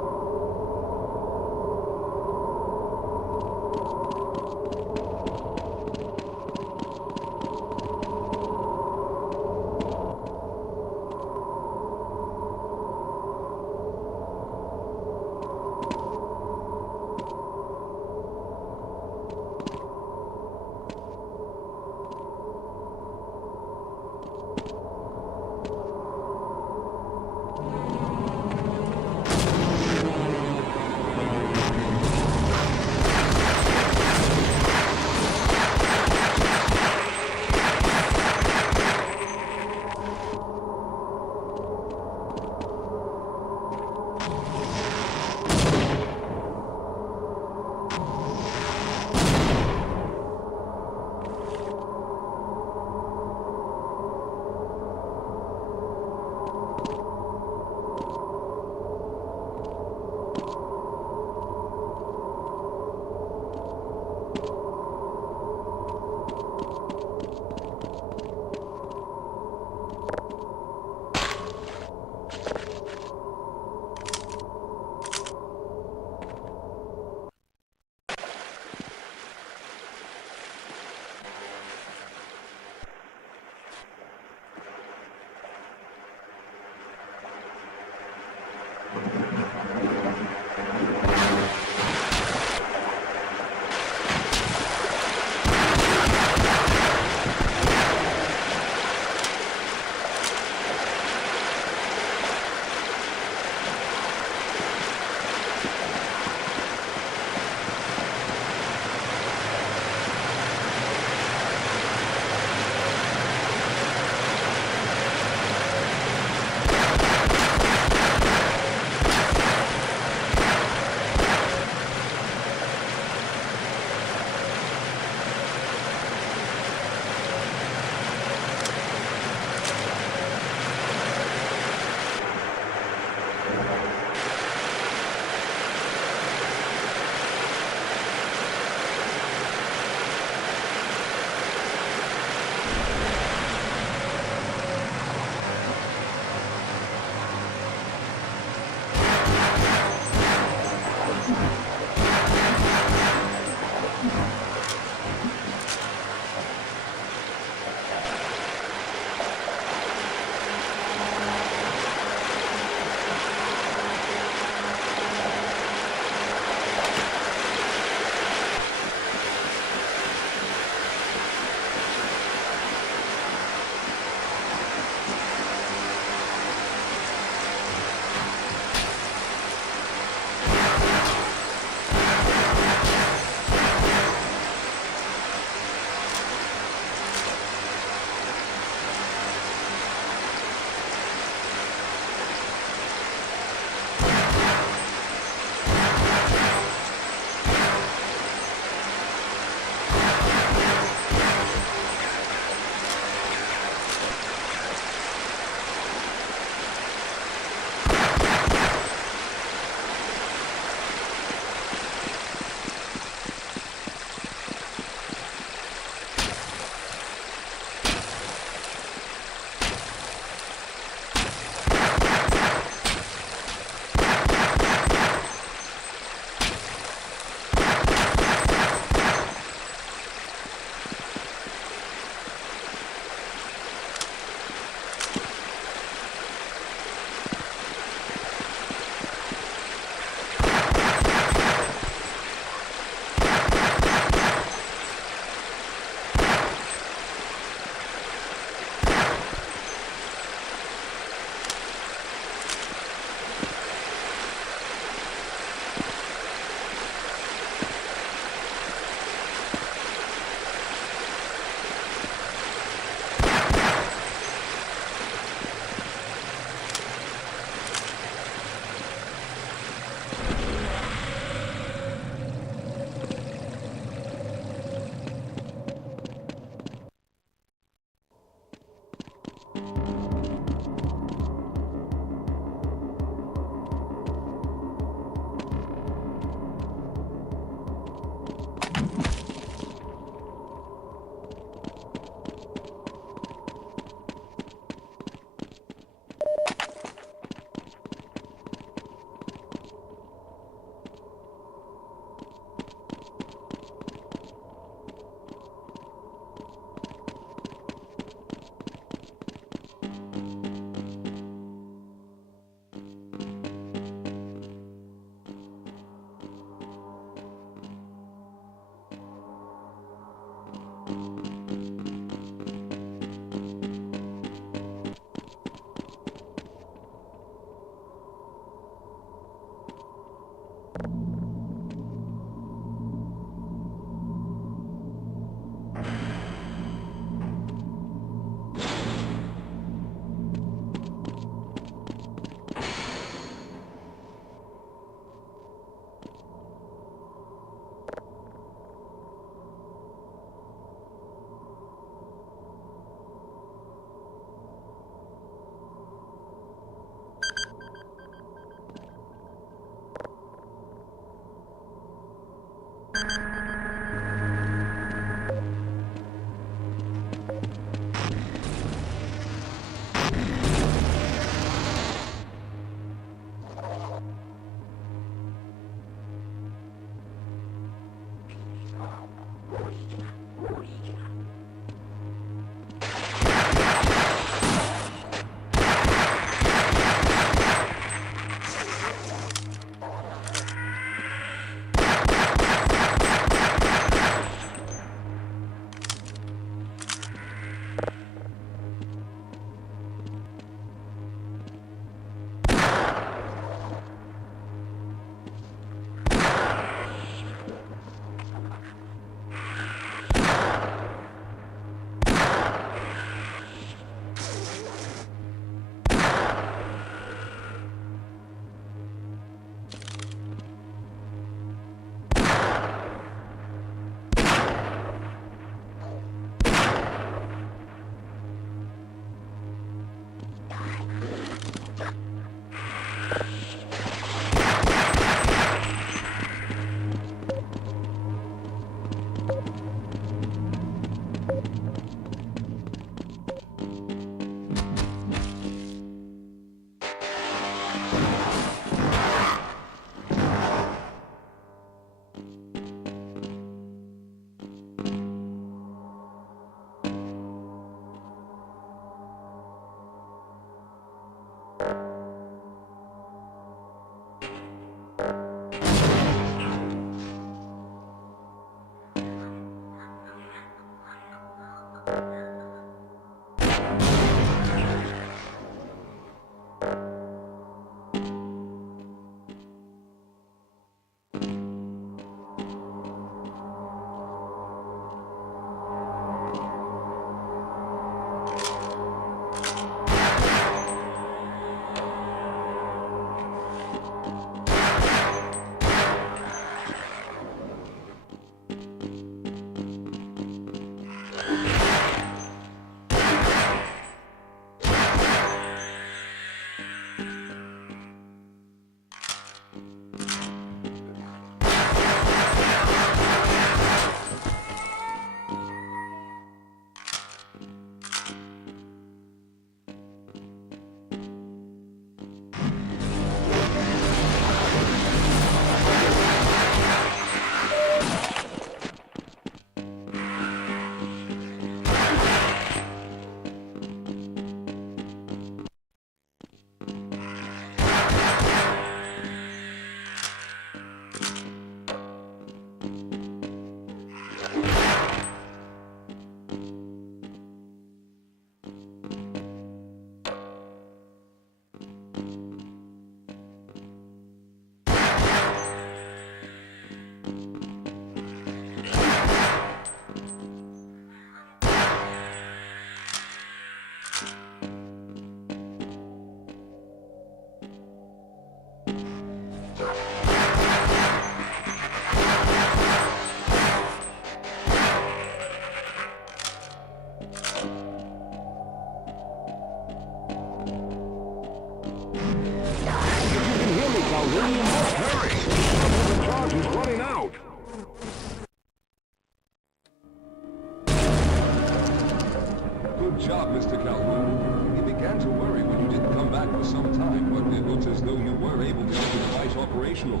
Good job, Mr. Calhoun. We began to worry when you didn't come back for some time, but it looks as though you were able to get the device operational.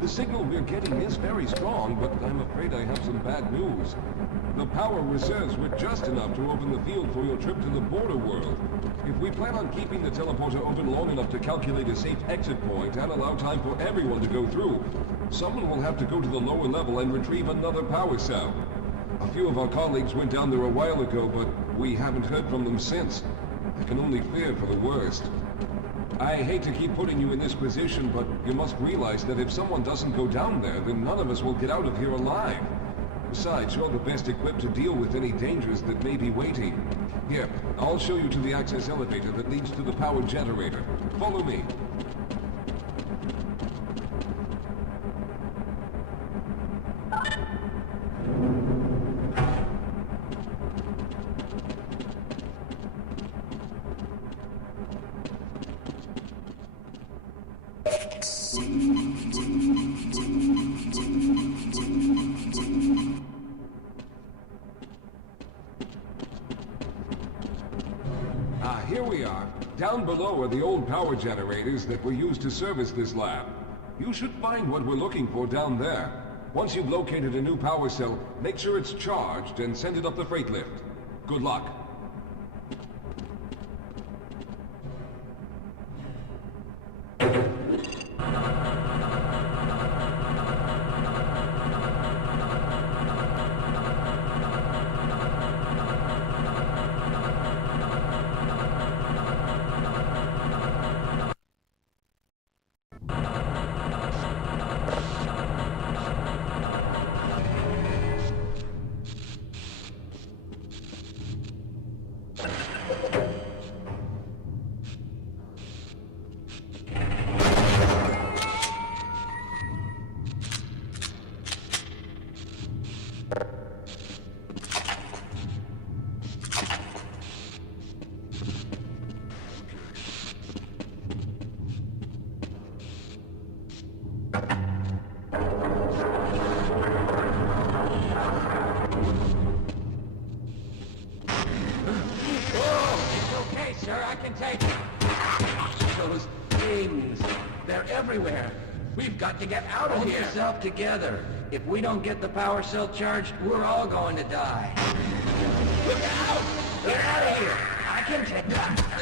The signal we're getting is very strong, but I'm afraid I have some bad news. The power reserves were just enough to open the field for your trip to the border world. If we plan on keeping the teleporter open long enough to calculate a safe exit point and allow time for everyone to go through, someone will have to go to the lower level and retrieve another power cell. A few of our colleagues went down there a while ago, but we haven't heard from them since. I can only fear for the worst. I hate to keep putting you in this position, but you must realize that if someone doesn't go down there, then none of us will get out of here alive. Besides, you're the best equipped to deal with any dangers that may be waiting. Here, I'll show you to the access elevator that leads to the power generator. Follow me. Here we are. Down below are the old power generators that were used to service this lab. You should find what we're looking for down there. Once you've located a new power cell, make sure it's charged and send it up the freight lift. Good luck. Those things, they're everywhere. We've got to get out of here. Hold yourself together. If we don't get the power cell charged, we're all going to die. Look out! Get out of here! I can take that.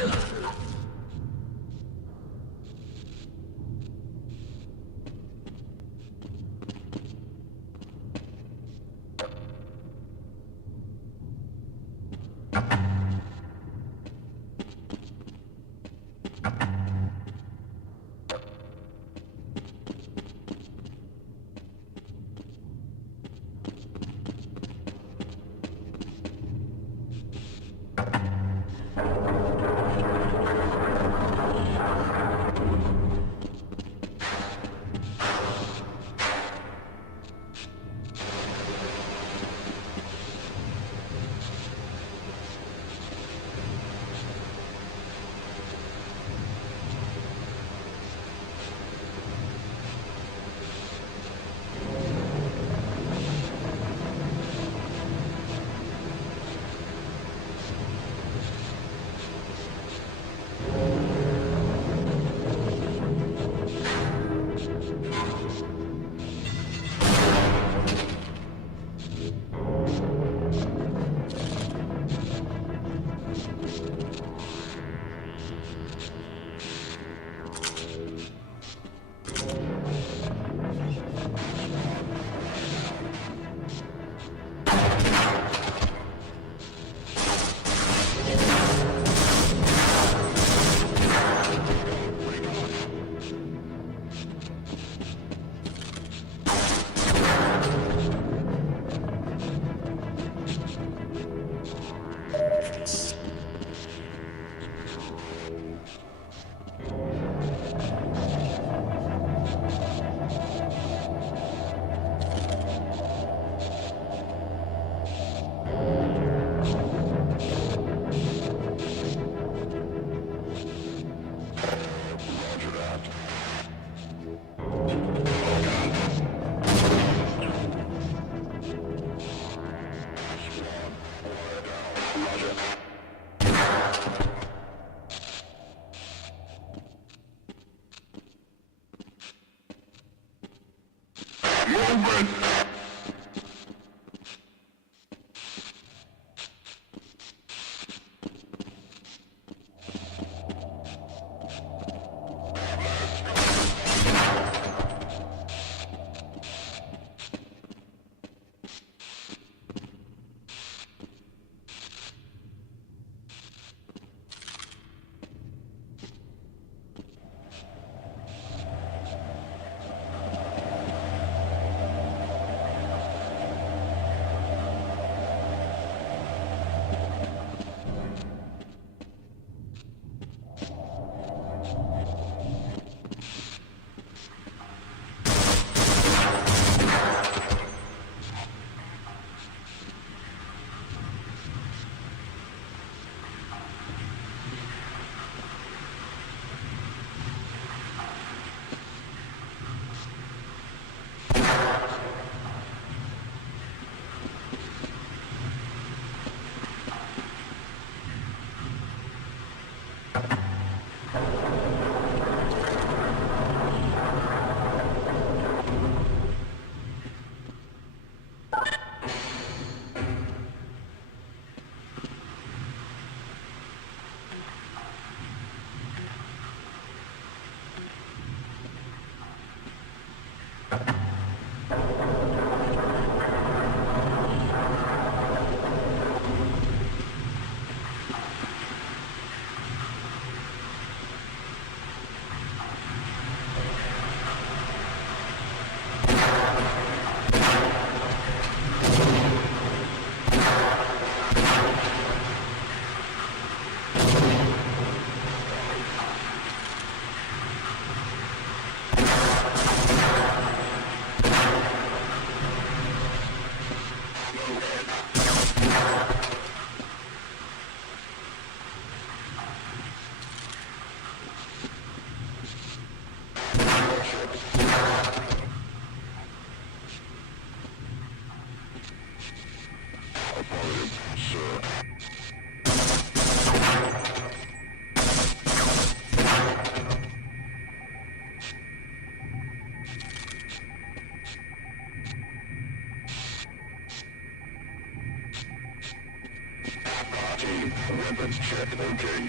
Team, weapons check, okay.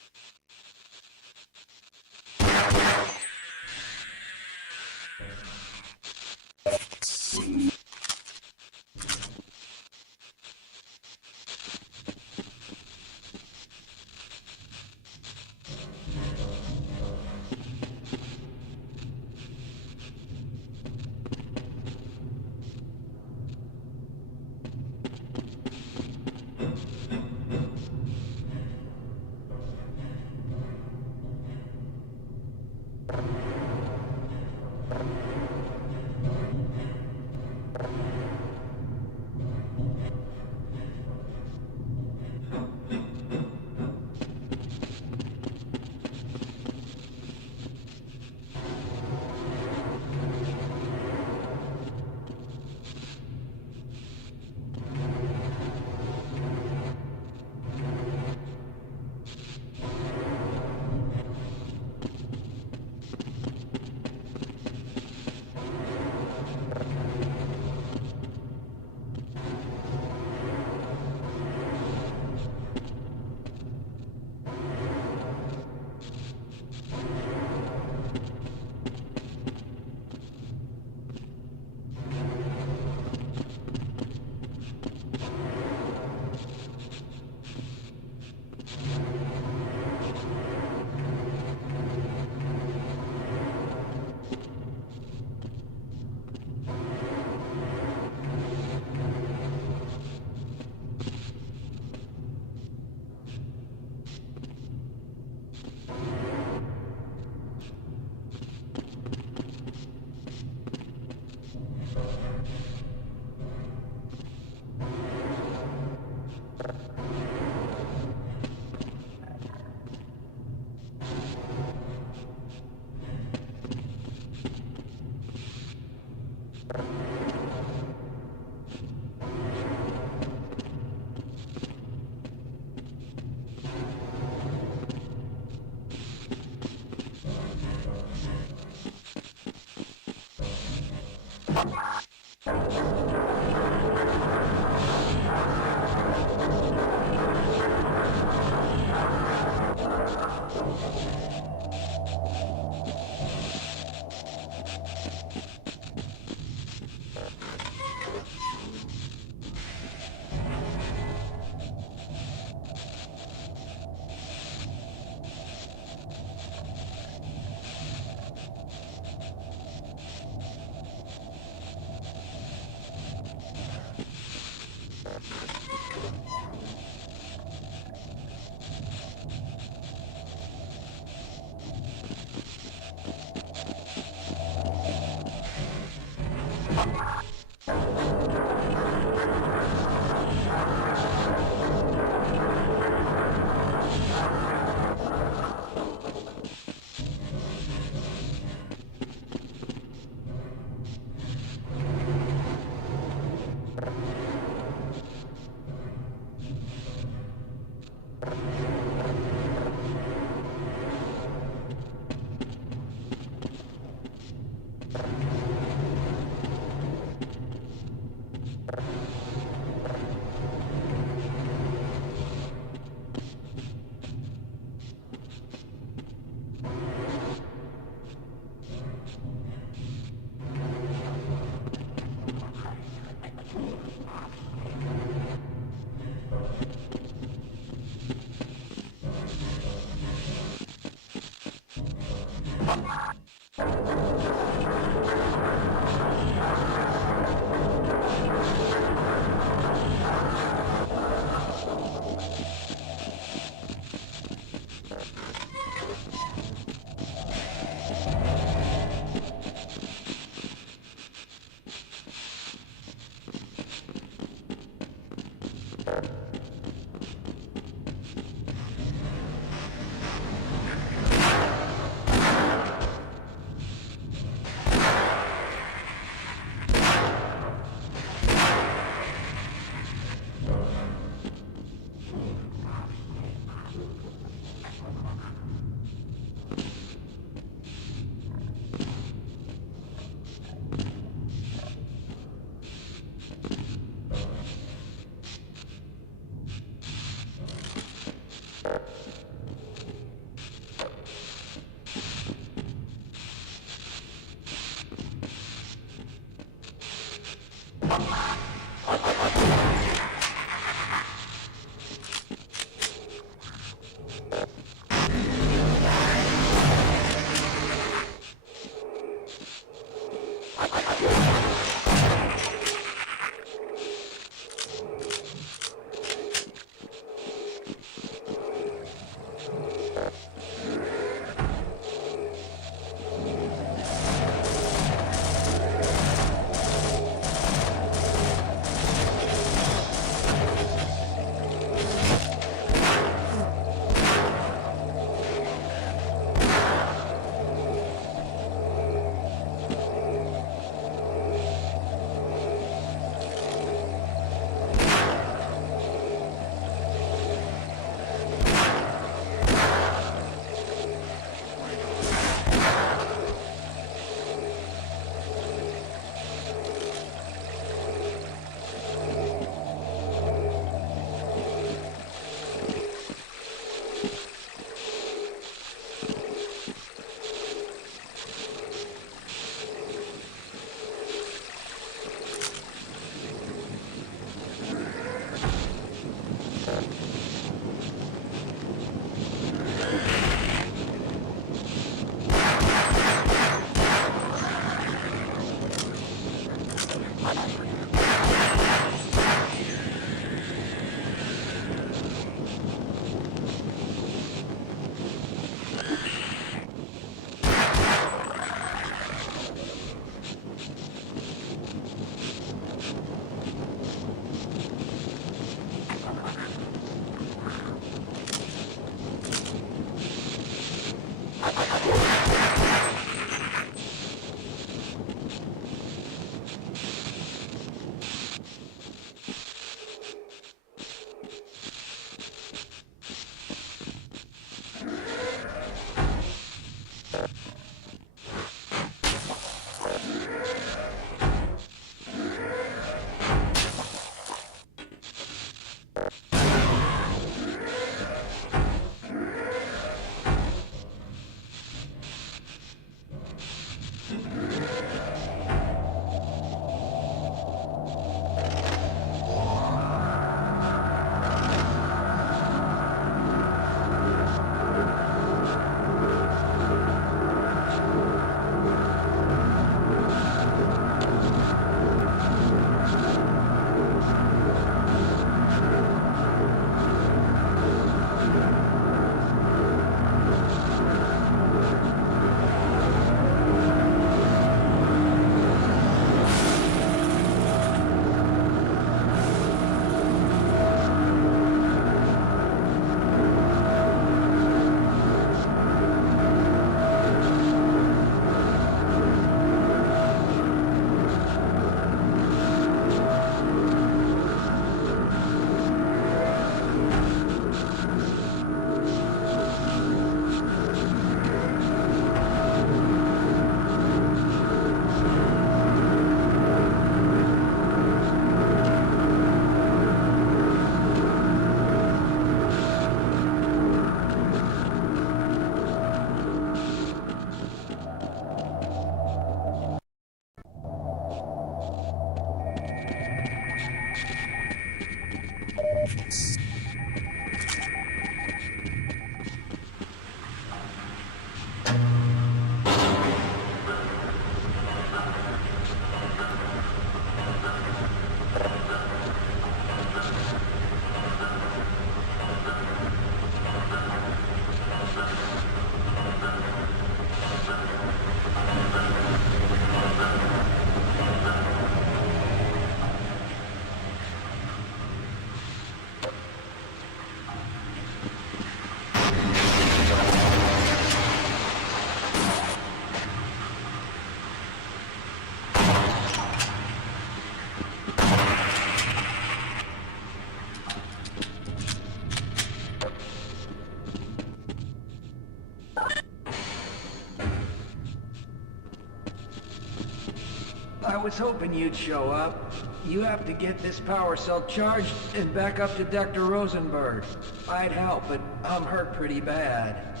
was hoping you'd show up. You have to get this power cell charged and back up to Dr. Rosenberg. I'd help, but I'm hurt pretty bad.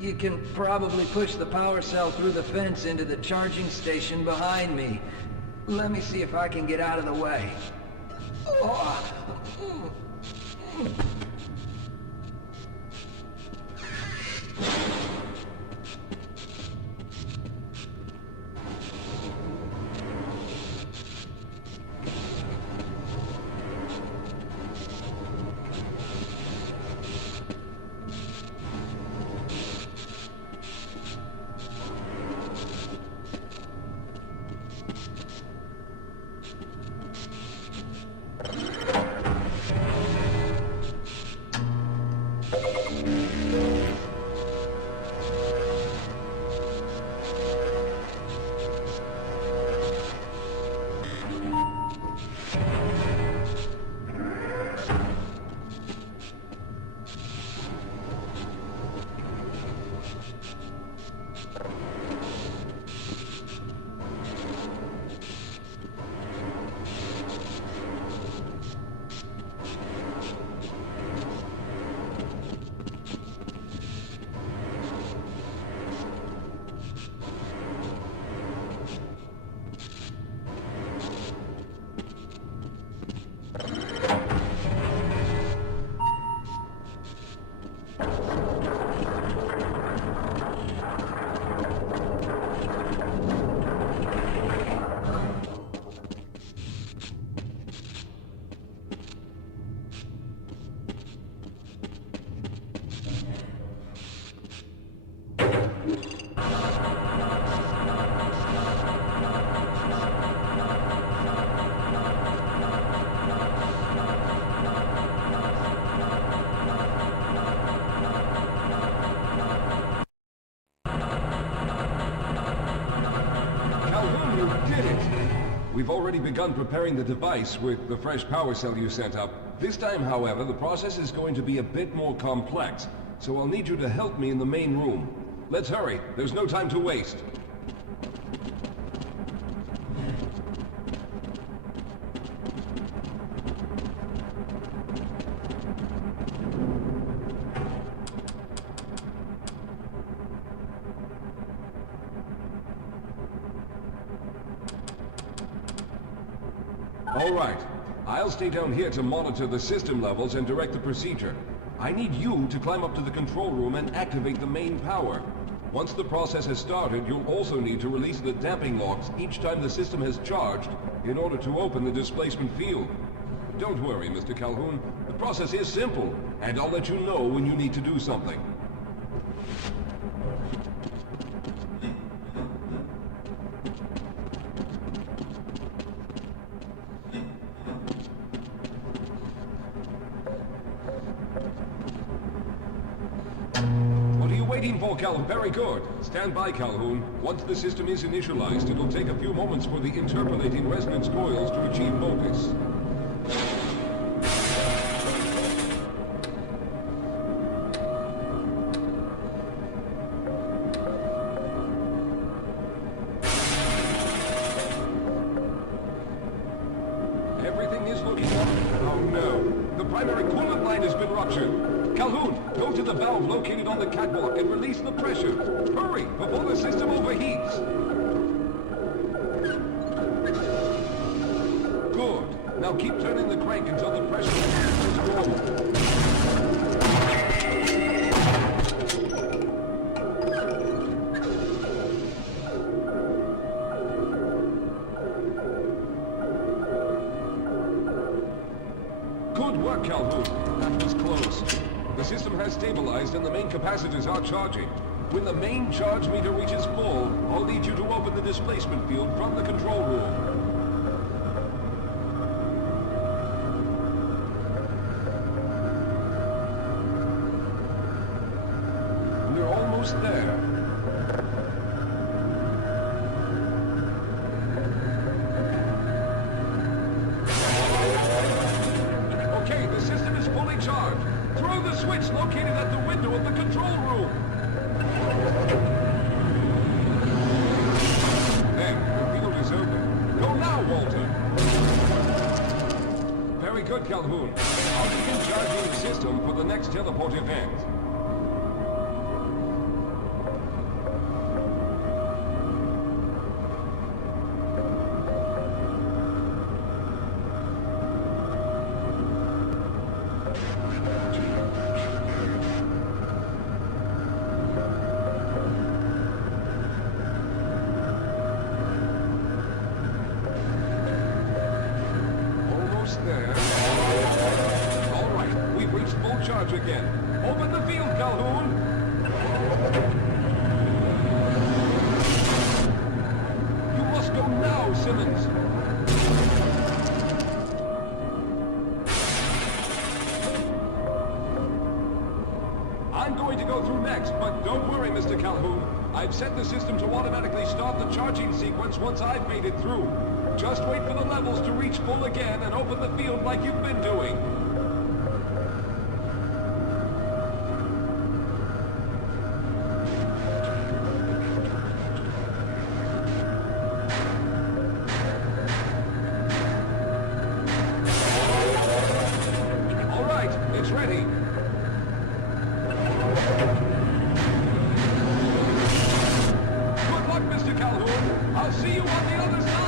You can probably push the power cell through the fence into the charging station behind me. Let me see if I can get out of the way. Oh. We've already begun preparing the device with the fresh power cell you sent up. This time, however, the process is going to be a bit more complex, so I'll need you to help me in the main room. Let's hurry. There's no time to waste. All right. I'll stay down here to monitor the system levels and direct the procedure. I need you to climb up to the control room and activate the main power. Once the process has started, you'll also need to release the damping locks each time the system has charged in order to open the displacement field. Don't worry, Mr. Calhoun. The process is simple, and I'll let you know when you need to do something. Waiting for Calhoun. Very good. Stand by, Calhoun. Once the system is initialized, it'll take a few moments for the interpolating resonance coils to achieve focus. Everything is looking up. Oh no. The primary coolant line has been ruptured. Calhoun, go to the valve located on the catwalk and release the pressure. Hurry, before the system overheats. Good. Now keep turning the crank until the pressure is normal. Good work, Calhoun. That was close. The system has stabilized and the main capacitors are charging. When the main charge meter reaches full, I'll need you to open the displacement field from the control room. We're almost there. Okay, the system is fully charged. Throw the switch located at the window of the control room. There, the field is open. good, Calhoun. I'll begin charging the system for the next teleport event. There. All right, we've reached full charge again. Open the field, Calhoun! You must go now, Simmons! I'm going to go through next, but don't worry, Mr. Calhoun. I've set the system to automatically start the charging sequence once I've made it through. Just wait for the levels to reach full again and open the field like you've been doing. All right, it's ready. Good luck, Mr. Calhoun. I'll see you on the other side.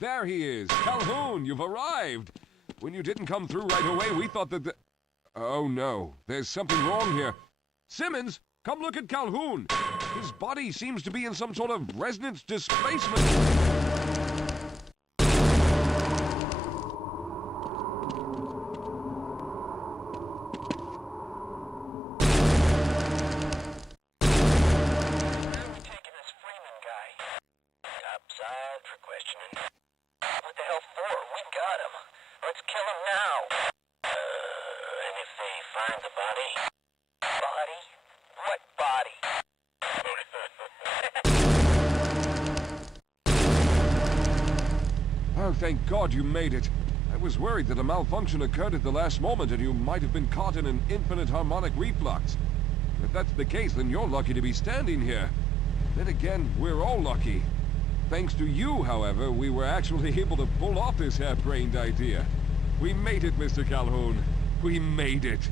There he is! Calhoun, you've arrived! When you didn't come through right away, we thought that Oh no, there's something wrong here. Simmons, come look at Calhoun! His body seems to be in some sort of resonance displacement. Oh, thank God you made it. I was worried that a malfunction occurred at the last moment and you might have been caught in an infinite harmonic reflux. If that's the case, then you're lucky to be standing here. Then again, we're all lucky. Thanks to you, however, we were actually able to pull off this harebrained idea. We made it, Mr. Calhoun. We made it.